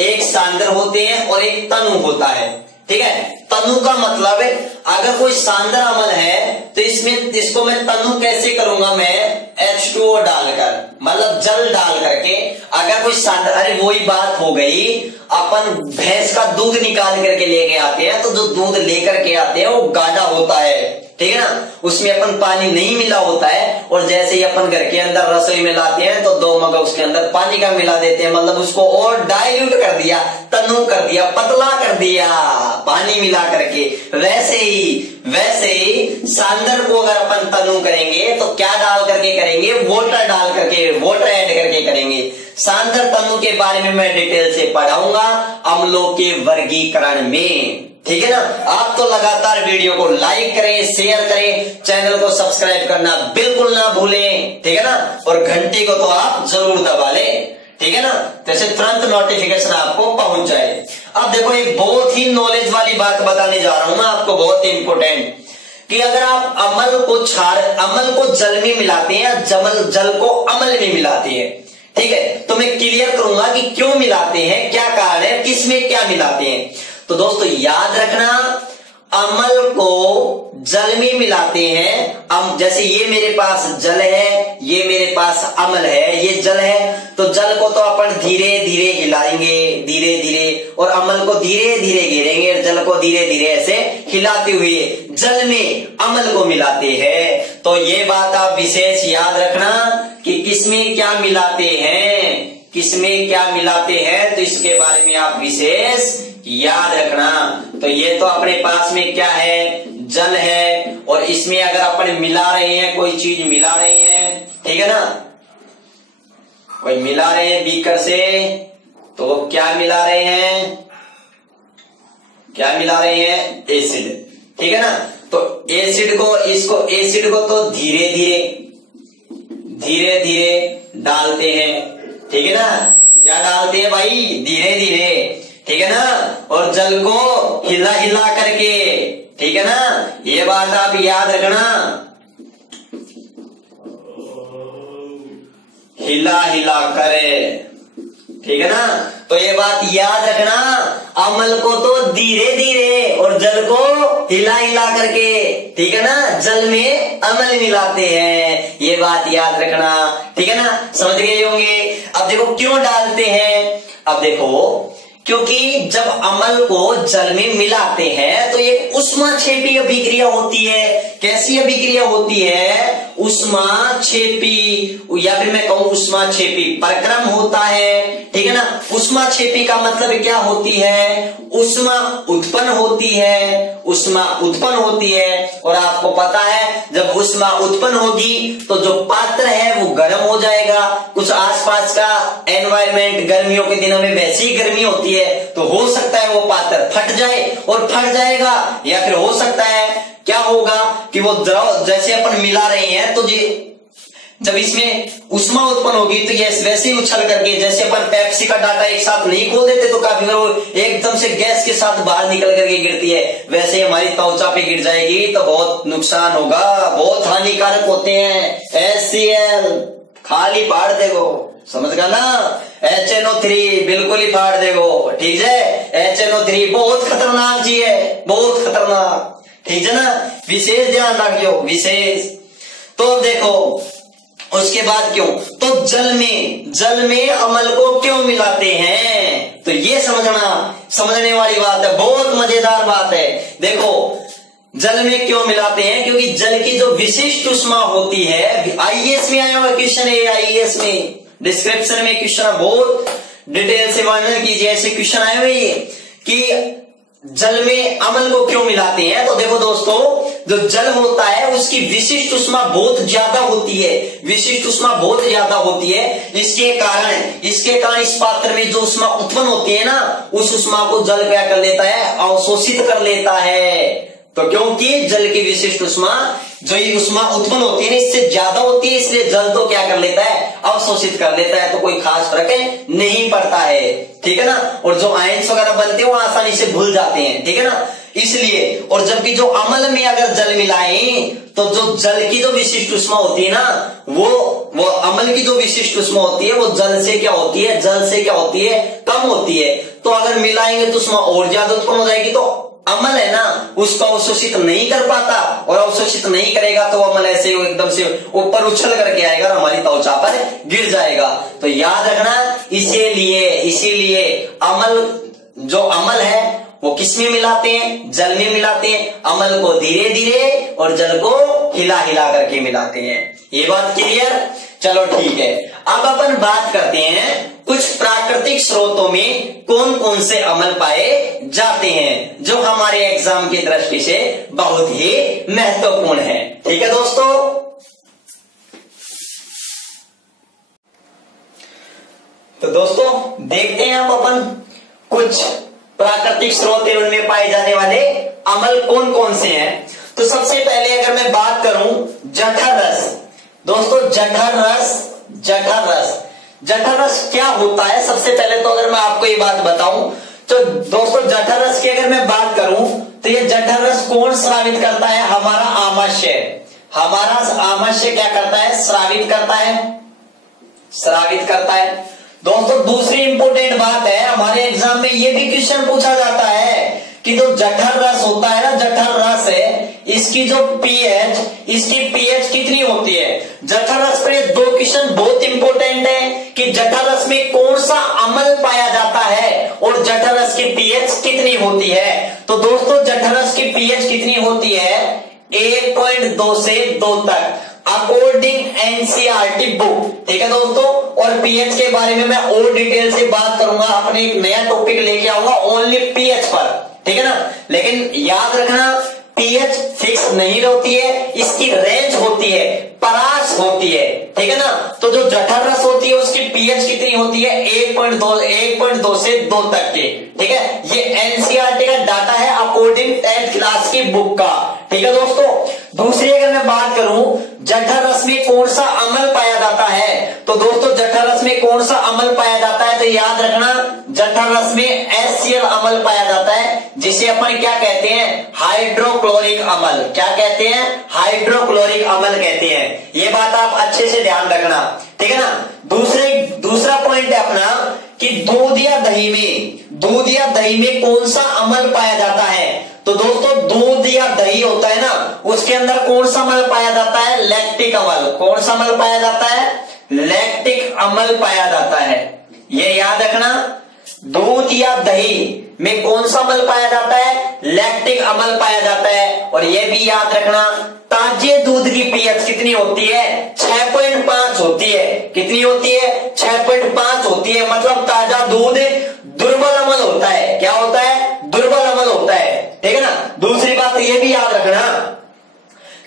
एक सांद्र होते हैं और एक तनु होता है, ठीक है। तनु का मतलब है अगर कोई सांद्र अम्ल है तो इसको मैं तनु कैसे करूंगा? मैं H2O डालकर, मतलब जल डाल करके। अगर कोई सांद्र, अरे वही बात हो गई, अपन भैंस का दूध निकाल करके लेके आते हैं तो जो दूध लेकर के आते हैं वो गाढ़ा होता है, ठीक है ना, उसमें अपन पानी नहीं मिला होता है। और जैसे ही अपन घर के अंदर रसोई में लाते हैं तो 2 मग उसके अंदर पानी का मिला देते हैं, मतलब उसको और डाइल्यूट कर दिया, तनु कर दिया, पतला कर दिया पानी मिला करके। वैसे ही सांद्र को अगर अपन तनु करेंगे तो क्या डाल करके करेंगे? वाटर डाल करके, वाटर ऐड करके करेंगे। सांद्र तनु के बारे में मैं डिटेल से पढ़ाऊंगा अम्लों के वर्गीकरण में, ठीक है ना। आप तो लगातार वीडियो को लाइक करें, शेयर करें, चैनल को सब्सक्राइब करना बिल्कुल ना भूलें, ठीक है ना। और घंटी को तो आप जरूर दबा लें, ठीक है ना, जैसे तुरंत नोटिफिकेशन आपको पहुंच जाए। अब देखो एक बहुत ही नॉलेज वाली बात बताने जा रहा हूं मैं आपको, बहुत ही इंपॉर्टेंट, कि अगर आप अम्ल को जल में मिलाते हैं, जल को अम्ल में मिलाते हैं, ठीक है, तो मैं क्लियर करूंगा कि क्यों मिलाते हैं, क्या कारण है, किसमें क्या मिलाते हैं। तो दोस्तों याद रखना, अम्ल को जल में मिलाते हैं। जैसे ये मेरे पास जल है, ये मेरे पास अम्ल है, ये जल है, तो जल को तो अपन धीरे धीरे हिलाएंगे, धीरे धीरे, और अम्ल को धीरे धीरे गिरेंगे, और जल को धीरे धीरे ऐसे हिलाते हुए जल में अम्ल को मिलाते हैं। तो ये बात आप विशेष याद रखना कि किसमें क्या मिलाते हैं, किसमें क्या मिलाते हैं, तो इसके बारे में आप विशेष याद रखना। तो ये तो अपने पास में क्या है? जल है, और इसमें अगर अपन मिला रहे हैं, कोई चीज मिला रहे हैं, ठीक है ना, कोई मिला रहे हैं बीकर से, तो क्या मिला रहे हैं? क्या मिला रहे हैं? एसिड, ठीक है ना। तो एसिड को तो धीरे धीरे डालते हैं, ठीक है ना। क्या डालते हैं भाई? धीरे धीरे, ठीक है ना। और जल को हिला हिला करके, ठीक है ना, ये बात आप याद रखना, हिला हिला करे, ठीक है ना। तो ये बात याद रखना, अम्ल को तो धीरे धीरे और जल को हिला हिला करके, ठीक है ना, जल में अम्ल मिलाते हैं, ये बात याद रखना, ठीक है ना, समझ गए होंगे। अब देखो क्यों डालते हैं, अब देखो क्योंकि जब अम्ल को जल में मिलाते हैं तो ये ऊष्माक्षेपी अभिक्रिया होती है। कैसी अभिक्रिया होती है? ऊष्माक्षेपी, या फिर मैं कहूं ऊष्माक्षेपी प्रक्रम होता है, ठीक है ना। ऊष्माक्षेपी का मतलब क्या होती है? ऊष्मा उत्पन्न होती है, ऊष्मा उत्पन्न होती है। और आपको पता है जब ऊष्मा उत्पन्न होगी तो जो पात्र है वो गर्म हो जाएगा। कुछ आसपास का एनवायरमेंट, गर्मियों के दिनों में वैसी ही गर्मी होती है, तो हो सकता है वो पात्र फट जाए और फट जाएगा, या फिर हो सकता है क्या होगा कि वो द्रव जैसे अपन मिला रहे हैं तो जब इसमें ऊष्मा उत्पन्न होगी तो ये वैसे ही उछल करके, जैसे अपन पेप्सी का डाटा एक साथ नहीं खोल देते तो काफी बार वो एकदम से गैस के साथ बाहर निकल करके गिरती है, वैसे ही हमारी त्वचा पे गिर जाएगी तो बहुत नुकसान होगा, बहुत हानिकारक होते हैं। HCl खाली पाड़ देखो, समझ गया ना। HNO3 बिल्कुल ही फाड़ देगो, ठीक है। HNO3 बहुत खतरनाक चीज है, बहुत खतरनाक, ठीक है ना, विशेष ध्यान रखियो, विशेष। तो देखो उसके बाद क्यों, तो जल में अमल को क्यों मिलाते हैं, तो ये समझने वाली बात है, बहुत मजेदार बात है। देखो जल में क्यों मिलाते हैं, क्योंकि जल की जो विशिष्ट उष्मा होती है, आईएएस में आया हुआ क्वेश्चन है, आईएएस में डिस्क्रिप्शन में क्वेश्चन बहुत डिटेल से वर्णन कीजिए, ऐसे क्वेश्चन आए हुए कि जल में अमल को क्यों मिलाते हैं। तो देखो दोस्तों, जो जल होता है उसकी विशिष्ट उष्मा बहुत ज्यादा होती है, विशिष्ट उष्मा बहुत ज्यादा होती है। इसके कारण इस पात्र में जो उष्मा उत्पन्न होती है ना, उस उष्मा को जल क्या कर लेता है, अवशोषित कर लेता है। तो क्योंकि जल की विशिष्ट उष्मा, जो ये उष्मा उत्पन्न होती है ना, इससे ज्यादा होती है, इसलिए जल तो क्या कर लेता है, अवशोषित कर लेता है। तो कोई खास फर्क नहीं पड़ता है, ठीक है ना। और जो आयंस वगैरह बनते हैं वो आसानी से भूल जाते हैं, ठीक है ना, इसलिए। और जबकि जो अम्ल में अगर जल मिलाएं तो जो जल की जो विशिष्ट उष्मा होती है ना, वो अम्ल की जो विशिष्ट उष्मा होती है वो जल से क्या होती है, कम होती है। तो अगर मिलाएंगे तो उष्मा और ज्यादा उत्पन्न हो जाएगी। तो अम्ल है ना, उसको अवशोषित नहीं कर पाता, और अवशोषित नहीं करेगा तो अम्ल ऐसे एकदम से ऊपर उछल करके आएगा और हमारी त्वचा पर गिर जाएगा। तो याद रखना, इसीलिए जो अम्ल है वो किसमें मिलाते हैं, जल में मिलाते हैं। अम्ल को धीरे धीरे और जल को हिला करके मिलाते हैं। ये बात क्लियर, चलो ठीक है। अब अपन बात करते हैं कुछ प्राकृतिक स्रोतों में कौन कौन से अम्ल पाए जाते हैं, जो हमारे एग्जाम की दृष्टि से बहुत ही महत्वपूर्ण है, ठीक है दोस्तों। तो दोस्तों देखते हैं अब अपन कुछ प्राकृतिक स्रोत उनमें पाए जाने वाले अम्ल कौन कौन से हैं। तो सबसे पहले अगर मैं बात करूं जठर रस, दोस्तों जठर रस क्या होता है। सबसे पहले तो अगर मैं आपको ये बात बताऊं तो दोस्तों, जठर रस की अगर मैं बात करूं तो ये जठर रस कौन स्रावित करता है, हमारा आमाशय क्या करता है, स्रावित करता है। दोस्तों दूसरी इंपॉर्टेंट बात है, हमारे एग्जाम में ये भी क्वेश्चन पूछा जाता है कि जो जठर रस होता है ना, जठर रस है, इसकी जो इसकी पीएच कितनी होती है। जठर रस पर दो क्वेश्चन बहुत इंपॉर्टेंट है कि जठर रस में कौन सा अम्ल पाया जाता है और जठर रस की पीएच कितनी होती है। तो दोस्तों जठर रस की पीएच कितनी होती है, 1.2 से 2 तक, अकॉर्डिंग एनसीईआरटी बुक, ठीक है दोस्तों। और पीएच के बारे में मैं और डिटेल से बात करूंगा, अपने एक नया टॉपिक लेके आऊंगा ओनली पीएच पर, ठीक है ना। लेकिन याद रखना पीएच फिक्स नहीं होती है, इसकी रेंज होती है, परास होती है, ठीक है ना। तो जो जठर रस होती है उसकी पीएच कितनी होती है, 1.2 से 2 तक की, ठीक है। ये एनसीईआरटी का डाटा है अकॉर्डिंग 10th क्लास की बुक का, ठीक है दोस्तों। दूसरी अगर मैं बात करूं जठर रस में कौन सा अम्ल पाया जाता है, तो दोस्तों जठर रस में कौन सा अम्ल पाया जाता है, तो याद रखना जठर रस में HCl अम्ल पाया जाता है, जिसे अपन क्या कहते हैं, हाइड्रोक्लोरिक अम्ल। क्या कहते हैं, हाइड्रोक्लोरिक अम्ल कहते हैं। ये बात आप अच्छे से ध्यान रखना, ठीक है ना। दूसरा पॉइंट है अपना कि दूध या दही में कौन सा अम्ल पाया जाता है। तो दोस्तों दूध या दही होता है ना, उसके अंदर कौन सा अम्ल पाया जाता है, लैक्टिक अम्ल। कौन सा अम्ल पाया जाता है, लैक्टिक अम्ल पाया जाता है। ये याद रखना, दूध या दही में कौन सा अम्ल पाया जाता है, लैक्टिक अम्ल पाया जाता है। और ये भी याद रखना ताजे दूध की पीएच कितनी होती है, 6.5 होती है। कितनी होती है, 6.5 होती है। मतलब ताजा दूध दुर्बल अम्ल होता है। क्या होता है, दुर्बल अम्ल होता है, ठीक है ना। दूसरी बात ये भी याद रखना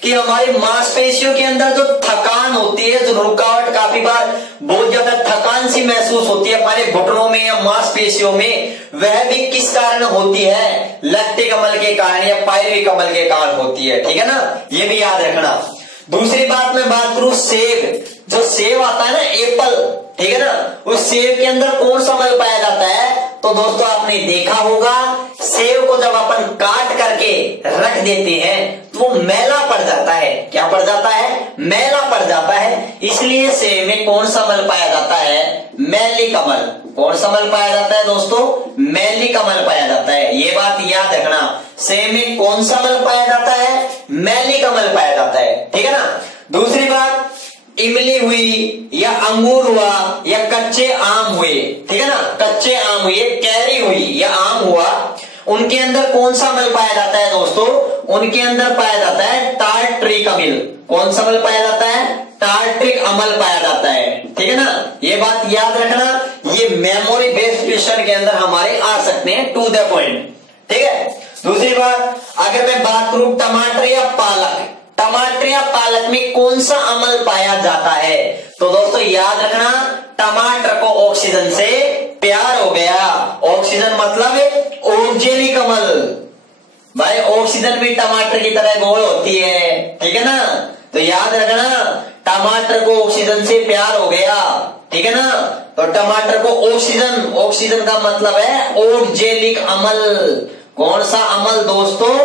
कि हमारी मांसपेशियों के अंदर जो थकान होती है, जो रुकावट, काफी बार बहुत ज्यादा थकान सी महसूस होती है हमारे घुटनों में या मांसपेशियों में, वह भी किस कारण होती है, लैक्टिक अम्ल के कारण या पायरुविक अम्ल के कारण होती है, ठीक है ना। ये भी याद रखना। दूसरी बात मैं बात करूं सेब, जो सेब आता है ना, एप्पल, ठीक है ना, उस सेब के अंदर कौन सा अम्ल पाया जाता है। तो दोस्तों आपने देखा होगा सेब को जब अपन काट करके रख देते हैं तो वो मैला पड़ जाता है। क्या पड़ जाता है, मैला पड़ जाता है। इसलिए से में कौन सा मल पाया जाता है? मैली कमल। कौन सा मल पाया जाता है दोस्तों? मैली कमल पाया जाता है। ये बात याद रखना, से में कौन सा मल पाया जाता है? मैली कमल पाया जाता है, ठीक है ना। दूसरी बात, इमली हुई या अंगूर हुआ या कच्चे आम हुए, ठीक है ना, कच्चे आम हुए, कैरी हुई या आम हुआ, उनके अंदर कौन सा मल पाया जाता है दोस्तों? उनके अंदर पाया जाता है टार्ट्रिक अम्ल। कौन सा मल पाया जाता है? टार्ट्रिक अम्ल पाया जाता है, ठीक है ना। ये बात याद रखना, ये मेमोरी बेस्ड क्वेश्चन के अंदर हमारे आ सकते हैं, टू द पॉइंट, ठीक है। दूसरी बात, अगर मैं बात करूं टमाटर या पालक, टमाटर या पालक में कौन सा अम्ल पाया जाता है? तो दोस्तों याद रखना, टमाटर को ऑक्सीजन से प्यार हो गया। ऑक्सीजन मतलब ऑक्जेलिक अम्ल। भाई ऑक्सीजन भी टमाटर की तरह गोल होती है, ठीक है ना। तो याद रखना, टमाटर को ऑक्सीजन से प्यार हो गया, ठीक है ना। तो टमाटर को ऑक्सीजन, ऑक्सीजन का मतलब है ऑक्जेलिक अम्ल। कौन सा अम्ल दोस्तों?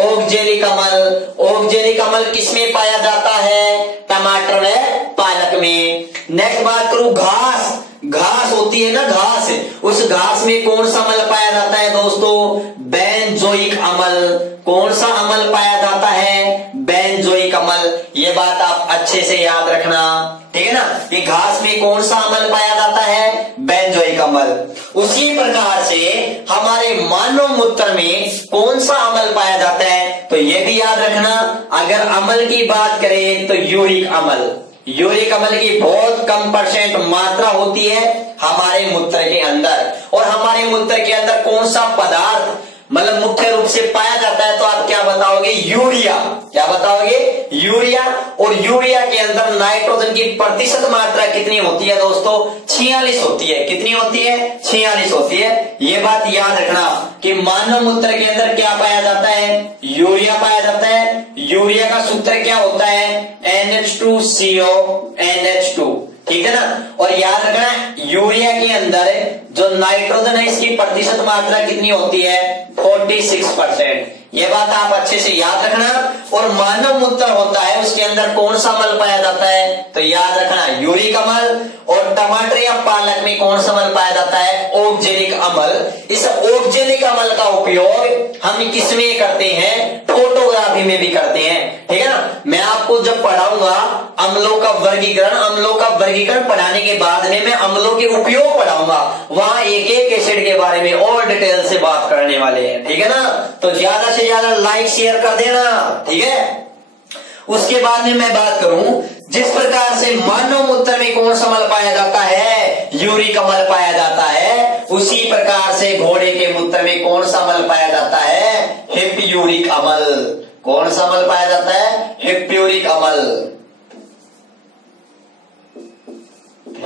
ऑक्जेलिक अम्ल। ऑक्जेलिक अम्ल किसमें पाया जाता है? टमाटर व पालक में। नेक्स्ट बात करूं, घास, घास होती है ना घास, उस घास में कौन सा अम्ल पाया जाता है दोस्तों? बेंजोइक अम्ल। कौन सा अम्ल पाया जाता है? बेंजोइक अम्ल। ये बात आप अच्छे से याद रखना, ठीक है ना। ये घास में कौन सा अम्ल पाया जाता है? बेंजोइक अम्ल। उसी प्रकार से हमारे मानव मूत्र में कौन सा अम्ल पाया जाता है? तो ये भी याद रखना, अगर अम्ल की बात करें तो यूरिक अम्ल। यूरिक अम्ल की बहुत कम परसेंट मात्रा होती है हमारे मूत्र के अंदर। और हमारे मूत्र के अंदर कौन सा पदार्थ मतलब मुख्य रूप से पाया जाता है? तो आप क्या बताओगे? यूरिया। क्या बताओगे? यूरिया। और यूरिया के अंदर नाइट्रोजन की प्रतिशत मात्रा कितनी होती है दोस्तों? 46 होती है। कितनी होती है? 46 होती है। ये बात याद रखना कि मानव मूत्र के अंदर क्या पाया जाता है? यूरिया पाया जाता है। यूरिया का सूत्र क्या होता है? NH2CO NH2, ठीक है ना। और याद रखना, यूरिया के अंदर जो नाइट्रोजन है इसकी प्रतिशत मात्रा कितनी होती है? 46%। ये बात आप अच्छे से याद रखना। और मानव मूत्र होता है, उसके अंदर कौन सा अम्ल पाया जाता है? तो याद रखना, यूरिक अम्ल। और टमाटर या पालक में कौन सा अम्ल पाया जाता है? ऑक्जेलिक अम्ल। इस ऑक्जेलिक अम्ल का उपयोग हम किसमें करते हैं? फोटोग्राफी में भी करते हैं, ठीक है ना। मैं आपको जब पढ़ाऊंगा अम्लों का वर्गीकरण, अम्लों का वर्गीकरण पढ़ाने के बाद में मैं अम्लों के उपयोग पढ़ाऊंगा, वहां एक एक एसिड के बारे में और डिटेल से बात करने वाले हैं, ठीक है ना। तो ज्यादा से ज्यादा लाइक शेयर कर देना, ठीक है। उसके बाद में मैं बात करूं, जिस प्रकार से मानव मूत्र में कौन सा अम्ल पाया जाता है? यूरिक अम्ल पाया जाता है। उसी प्रकार से घोड़े के मूत्र में कौन सा अम्ल पाया जाता है? हिप्यूरिक अम्ल। कौन सा अम्ल पाया जाता है? हिप्यूरिक अम्ल।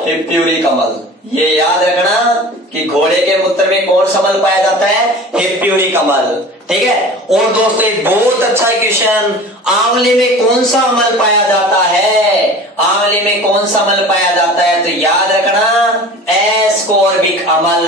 हिप्यूरिक अम्ल। ये याद रखना कि घोड़े के मूत्र में कौन सा अम्ल पाया जाता है? हिप्यूरिक अम्ल, ठीक है। और दोस्तों एक बहुत अच्छा क्वेश्चन, आंवले में कौन सा अम्ल पाया जाता है? आंवले में कौन सा अम्ल पाया जाता है? तो याद रखना, एस्कोर्बिक अम्ल।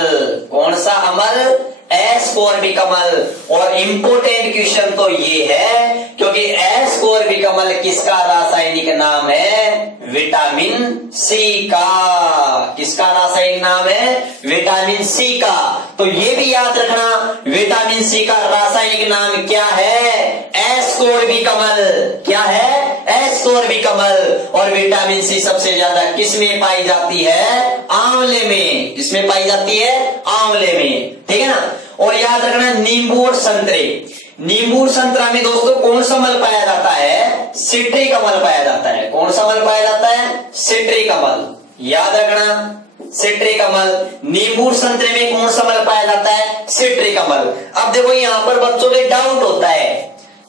कौन सा अम्ल? एस्कोर्बिक अम्ल। और इंपोर्टेंट क्वेश्चन तो ये है क्योंकि एस्कोर्बिक अम्ल किसका रासायनिक नाम है? विटामिन सी का। किसका रासायनिक नाम है? विटामिन सी का। तो ये भी याद रखना, विटामिन सी का रासायनिक नाम क्या है? एस्कोर्बिक अम्ल। क्या है? एस्कोर्बिक अम्ल। और विटामिन सी सबसे ज्यादा किसमें पाई जाती है? आंवले में। किसमें पाई जाती है? आंवले में, ठीक है ना। और याद रखना, नींबू और संतरे, नींबू और संतरा में दोस्तों कौन सा अम्ल पाया जाता है? सिट्रिक अम्ल पाया जाता है। कौन सा अम्ल पाया जाता है? सिट्रिक अम्ल। याद रखना, सिट्रिक अम्ल। नींबू और संतरे में कौन सा अम्ल पाया जाता है? सिट्रिक अम्ल। अब देखो यहां पर बच्चों के डाउट होता है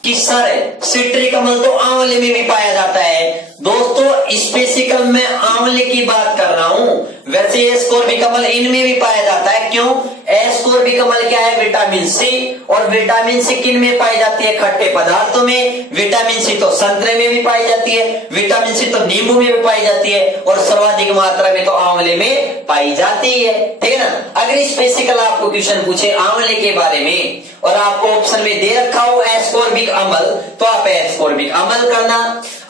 कि सर सिट्रिक अम्ल तो आंवले में भी पाया जाता है। दोस्तों स्पेसिकल मैं आंवले की बात कर कर रहा हूं, वैसे एस्कॉर्बिक अम्ल इनमें भी पाया जाता है। क्यों? एस्कॉर्बिक अम्ल क्या है? विटामिन सी, और विटामिन सी किन में पाई जाती है? खट्टे पदार्थों में। विटामिन सी तो संतरे में भी पाई जाती है, विटामिन सी तो नींबू में भी पाई जाती है, और सर्वाधिक मात्रा में तो आंवले में पाई जाती है। ठीक है ना। अगर स्पेसिकल आपको क्वेश्चन पूछे आंवले के बारे में और आपको ऑप्शन में दे रखा हो एस्कॉर्बिक अम्ल, तो आप एस्कॉर्बिक अम्ल करना।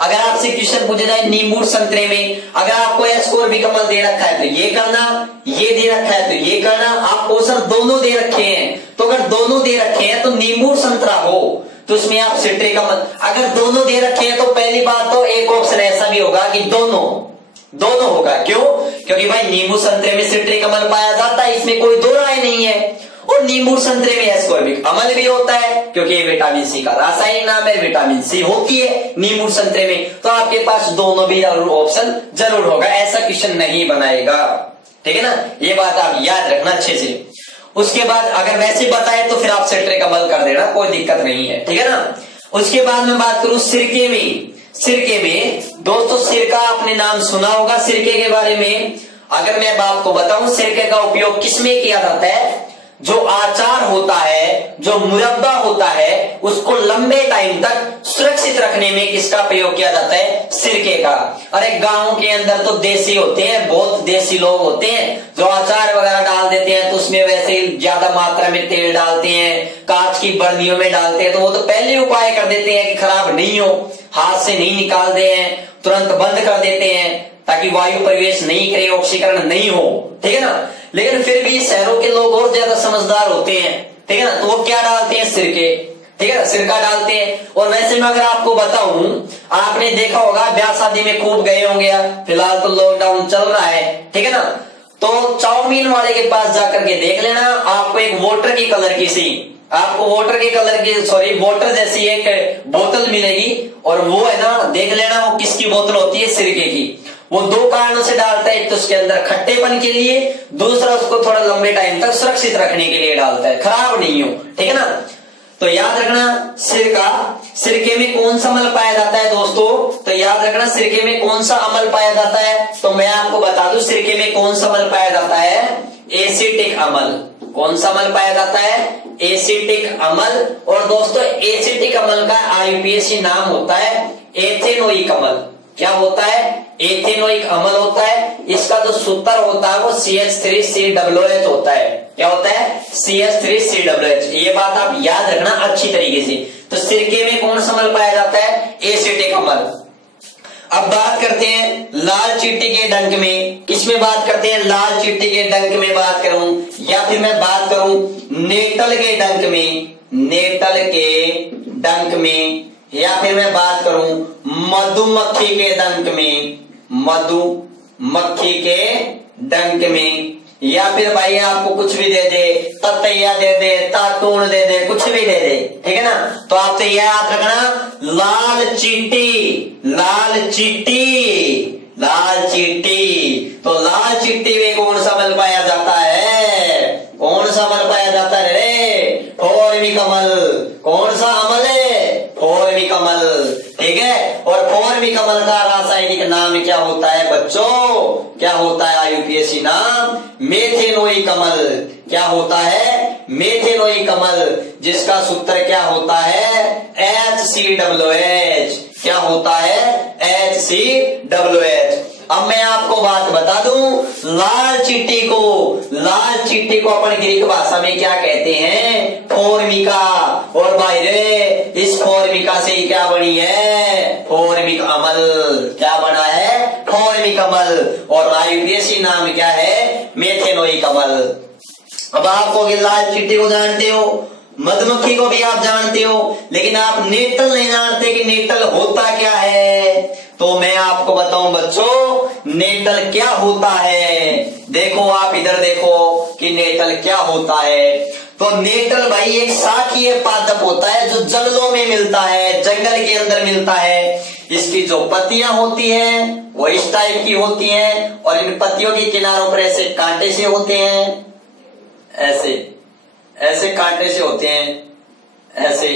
अगर आपसे क्वेश्चन पूछे जाए नींबू संतरे में, अगर आपको एस्कॉर्बिक अम्ल दे रखा है तो ये करना, ये दे रखा है तो ये करना। आपको ऑप्शन दोनों दे रखे हैं, तो अगर दोनों दे रखे हैं तो नींबू संतरा हो तो उसमें आप सिट्रिक अम्ल, अगर दोनों दे रखे हैं तो पहली बात तो एक ऑप्शन ऐसा भी होगा कि दोनों होगा। क्यों? क्योंकि भाई नींबू संतरे में सिट्रिक अम्ल पाया जाता है, इसमें कोई दो राय नहीं है, और नींबू संतरे में एस्कॉर्बिक अम्ल भी होता है, क्योंकि ये विटामिन सी का रासायनिक नाम है, विटामिन सी होती है नींबू संतरे में। तो आपके पास दोनों भी ऑप्शन जरूर होगा, ऐसा क्वेश्चन नहीं बनाएगा। ठीक है ना, ये बात आप याद रखना अच्छे से। उसके बाद अगर वैसे बताए तो फिर आप सिट्रिक अम्ल कर देना, कोई दिक्कत नहीं है। ठीक है ना। उसके बाद मैं बात करूं सिरके में दोस्तों, सिरका आपने नाम सुना होगा सिरके के बारे में। अगर मैं आपको बताऊं सिरके का उपयोग किसमें किया जाता है? जो अचार होता है, जो मुरब्बा होता है, उसको लंबे टाइम तक सुरक्षित रखने में किसका प्रयोग किया जाता है? सिरके का। अरे गांव के अंदर तो देसी होते हैं, बहुत देसी लोग होते हैं जो अचार वगैरह डाल देते हैं, तो उसमें वैसे ही ज्यादा मात्रा में तेल डालते हैं, कांच की बर्नियों में डालते हैं, तो वो तो पहले उपाय कर देते हैं कि खराब नहीं हो, हाथ से नहीं निकालते हैं, तुरंत बंद कर देते हैं ताकि वायु प्रवेश नहीं करे, ऑक्सीकरण नहीं हो। ठीक है ना। लेकिन फिर भी शहरों के लोग और ज्यादा समझदार होते हैं। ठीक है ना। तो वो क्या डालते हैं? सिरके। ठीक है ना, सिरका डालते हैं। और वैसे मैं अगर आपको बताऊं, आपने देखा होगा ब्याह शादी में खूब गए होंगे, फिलहाल तो लॉकडाउन चल रहा है। ठीक है ना। तो चाउमीन वाले के पास जाकर के देख लेना, आपको एक वाटर की कलर की वाटर जैसी एक बोतल मिलेगी, और वो है ना, देख लेना वो किसकी बोतल होती है? सिरके की। वो दो कारणों से डालता है, एक तो उसके अंदर खट्टेपन के लिए, दूसरा उसको थोड़ा लंबे टाइम तक सुरक्षित रखने के लिए डालता है, खराब नहीं हो। ठीक है ना। तो याद रखना सिरके में कौन सा अम्ल पाया जाता है दोस्तों? तो याद रखना सिरके में कौन सा अम्ल पाया जाता है, तो मैं आपको बता दूं सिरके में कौन सा अम्ल पाया जाता है? एसिटिक अम्ल। कौन सा अम्ल पाया जाता है? एसिटिक अम्ल। और दोस्तों एसिटिक अम्ल का आईयूपीएसी नाम होता है एथेनोइक अम्ल। क्या होता है? एथेनोइक अम्ल होता है। इसका जो सूत्र होता है वो CH3COOH होता है। क्या होता है? CH3COOH। ये बात आप याद रखना अच्छी तरीके से। तो सिरके में कौन सा अम्ल पाया जाता है? एसिटिक अम्ल। अब बात करते हैं लाल चींटी के डंक में। किसमें बात करते हैं? लाल चींटी के डंक में बात करूं, या फिर मैं बात करूं नेटल के डंक में, या फिर मैं बात करूं मधुमक्खी के डंक में, या फिर भाई आपको कुछ भी दे दे, ततैया दे दे, तातून दे दे, कुछ भी दे दे। ठीक है ना। तो आप तो यह याद रखना, लाल चींटी। तो लाल चींटी में कौन सा अम्ल पाया जाता है? कौन सा अम्ल पाया जाता है रे? फॉर्मिक अम्ल। कौन सा अम्ल है? फॉर्मिक अम्ल। ठीक है। और फॉर्मिक अम्ल का रासायनिक नाम क्या होता है बच्चों? क्या होता है आईयूपीएसी नाम? मेथेनोइक अम्ल। क्या होता है? मेथेनोइक अम्ल, जिसका सूत्र क्या होता है? HCOOH। क्या होता है? HCOOH। अब मैं आपको बात बता दूं, लाल चींटी को अपन ग्रीक भाषा में क्या कहते हैं? फॉर्मिका। और भाई रे, इस फॉर्मिका से क्या बनी है? फॉर्मिक अम्ल। क्या बना है? फॉर्मिक अम्ल। और आईयूपीएसी नाम क्या है? मेथेनोइक अम्ल। अब आपको लाल चींटी को जानते हो, मधुमक्खी को भी आप जानते हो, लेकिन आप नेटल नहीं जानते कि नेटल होता क्या है। तो मैं आपको बताऊं बच्चों, नेटल क्या होता है। देखो आप इधर देखो कि नेटल क्या होता है। तो नेटल भाई एक शाकीय पादप होता है जो जंगलों में मिलता है, जंगल के अंदर मिलता है। इसकी जो पत्तियां होती हैं वो इस टाइप की होती हैं, और इन पत्तियों के किनारों पर ऐसे कांटे से होते हैं, ऐसे कांटे से होते हैं ऐसे।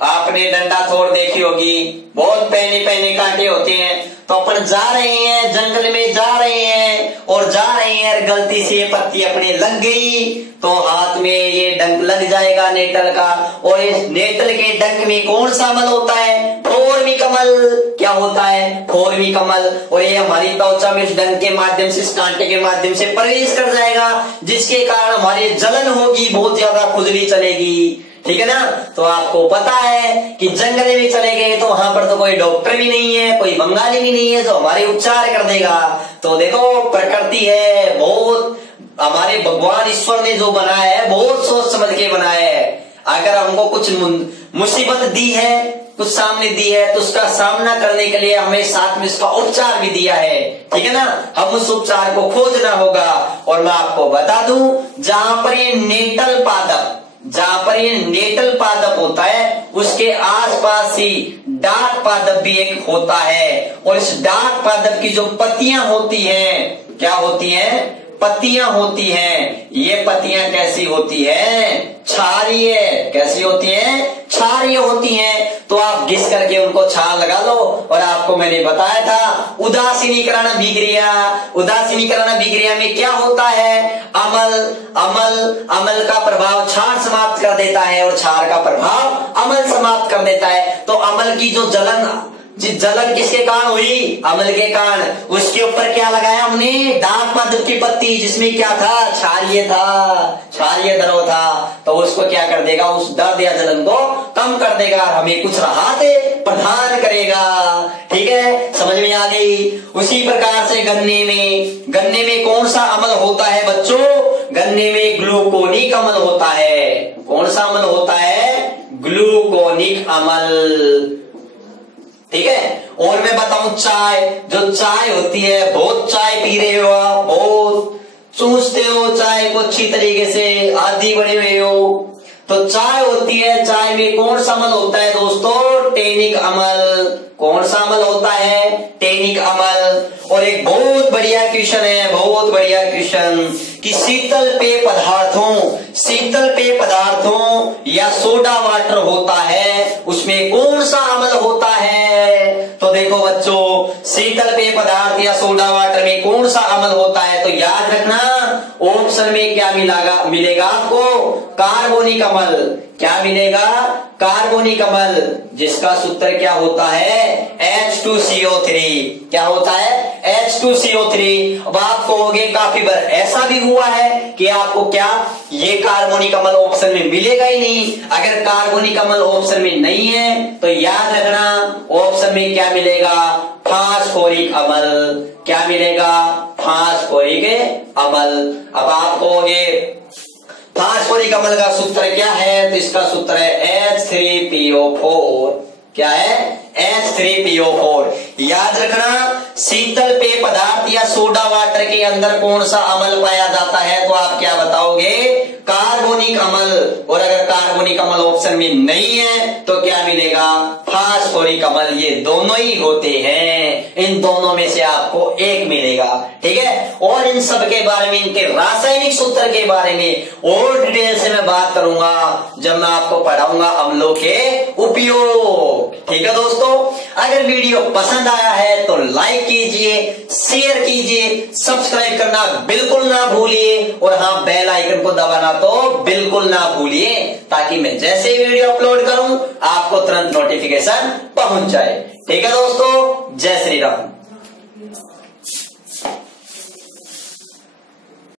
आपने डंडा थोड़ देखी होगी, बहुत पहने पहने कांटे होते हैं। तो अपन जा रहे हैं, जंगल में जा रहे हैं और जा रहे हैं, गलती से ये पत्ती अपने लग गई तो हाथ में ये डंक लग जाएगा नेटल का। और इस नेटल के डंक में कौन सा अमल होता है? फोरमिक अमल। क्या होता है? फोरमिक अमल। और ये हमारी त्वचा में इस डंक के माध्यम से, इस कांटे के माध्यम से प्रवेश कर जाएगा, जिसके कारण हमारी जलन होगी, बहुत ज्यादा खुजली चलेगी। ठीक है ना। तो आपको पता है कि जंगल में चले गए तो वहां पर तो कोई डॉक्टर भी नहीं है, कोई बंगाली भी नहीं है जो हमारे उपचार कर देगा। तो देखो प्रकृति है, बहुत हमारे भगवान ईश्वर ने जो बनाया है बहुत सोच समझ के बनाया है। अगर हमको कुछ मुसीबत दी है, कुछ सामने दी है, तो उसका सामना करने के लिए हमें साथ में उसका उपचार भी दिया है। ठीक है ना। हम उस उपचार को खोजना होगा। और मैं आपको बता दूं, जहां पर ये नेटल पादप, जहां पर ये नेटल पादप होता है उसके आसपास ही डार्क पादप भी एक होता है। और इस डार्क पादप की जो पत्तियां होती हैं, क्या होती हैं? पत्तियां होती हैं। ये पत्तियां कैसी होती हैं? क्षारीय। कैसी होती हैं? क्षारीय होती हैं। तो आप घिस करके उनको छाल लगा लो। और आपको मैंने बताया था उदासीनीकरण अभिक्रिया। उदासीनीकरण अभिक्रिया में क्या होता है? अमल का प्रभाव क्षार समाप्त कर देता है और क्षार का प्रभाव अमल समाप्त कर देता है। तो अमल की जो जलन किसके कारण हुई? अमल के कारण। उसके ऊपर क्या लगाया हमने? डार्क पादप की पत्ती, जिसमें क्या था? क्षारीय था, क्षारीय द्रव था। तो उसको क्या कर देगा? उस दर्द या जलन को कम कर देगा, हमें कुछ राहत प्रदान करेगा। ठीक है, समझ में आ गई। उसी प्रकार से गन्ने में कौन सा अमल होता है बच्चों? गन्ने में ग्लूकोनिक अमल होता है। कौन सा अमल होता है? ग्लूकोनिक अमल। ठीक है। और मैं बताऊं चाय, जो चाय होती है, बहुत चाय पी रहे हो आप, बहुत चूसते हो चाय को अच्छी तरीके से, आदी बने हुए हो, तो चाय होती है। चाय में कौन सा अमल होता है दोस्तों? टेनिक अमल। कौन सा अमल होता है? टेनिक अमल। और एक बहुत बढ़िया क्वेश्चन है, बहुत बढ़िया क्वेश्चन, कि शीतल पेय पदार्थों या सोडा वाटर होता है, उसमें कौन सा अमल होता है? तो देखो बच्चों, शीतल पेय पदार्थ या सोडा वाटर में कौन सा अमल होता है? तो याद रखना, ऑप्शन में क्या मिलेगा आपको? कार्बोनिक अमल। क्या मिलेगा? कार्बोनिक अमल, जिसका सूत्र क्या होता है? H2CO3। क्या होता है? H2CO3। अब आप कहोगे काफी बार ऐसा भी हुआ है कि आपको क्या ये कार्बोनिक अमल ऑप्शन में मिलेगा ही नहीं। अगर कार्बोनिक अमल ऑप्शन में नहीं है तो याद रखना ऑप्शन में क्या मिलेगा? फास्फोरिक अमल। क्या मिलेगा? फास्फोरिक अमल। अब आप कहोगे फास्फोरिक अमल का सूत्र क्या है? तो इसका सूत्र है H3PO4। क्या है? H3PO4। याद रखना, शीतल पेय पदार्थ या सोडा वाटर के अंदर कौन सा अमल पाया जाता है? तो आप क्या बताओगे? कार्बोनिक अमल। और अगर कार्बोनिक अमल ऑप्शन में नहीं है तो क्या मिलेगा? फास्फोरिक अमल। ये दोनों ही होते हैं, इन दोनों में से आपको एक मिलेगा। ठीक है। और इन सब के बारे में, इनके रासायनिक सूत्र के बारे में और डिटेल से मैं बात करूंगा जब मैं आपको पढ़ाऊंगा अम्लों के उपयोग। ठीक है दोस्तों, अगर वीडियो पसंद आया है तो लाइक कीजिए, शेयर कीजिए, सब्सक्राइब करना बिल्कुल ना भूलिए, और हाँ, बेल आइकन को दबाना तो बिल्कुल ना भूलिए, ताकि मैं जैसे ही वीडियो अपलोड करूं आपको तुरंत नोटिफिकेशन पहुंच जाए। ठीक है दोस्तों, जय श्री राम।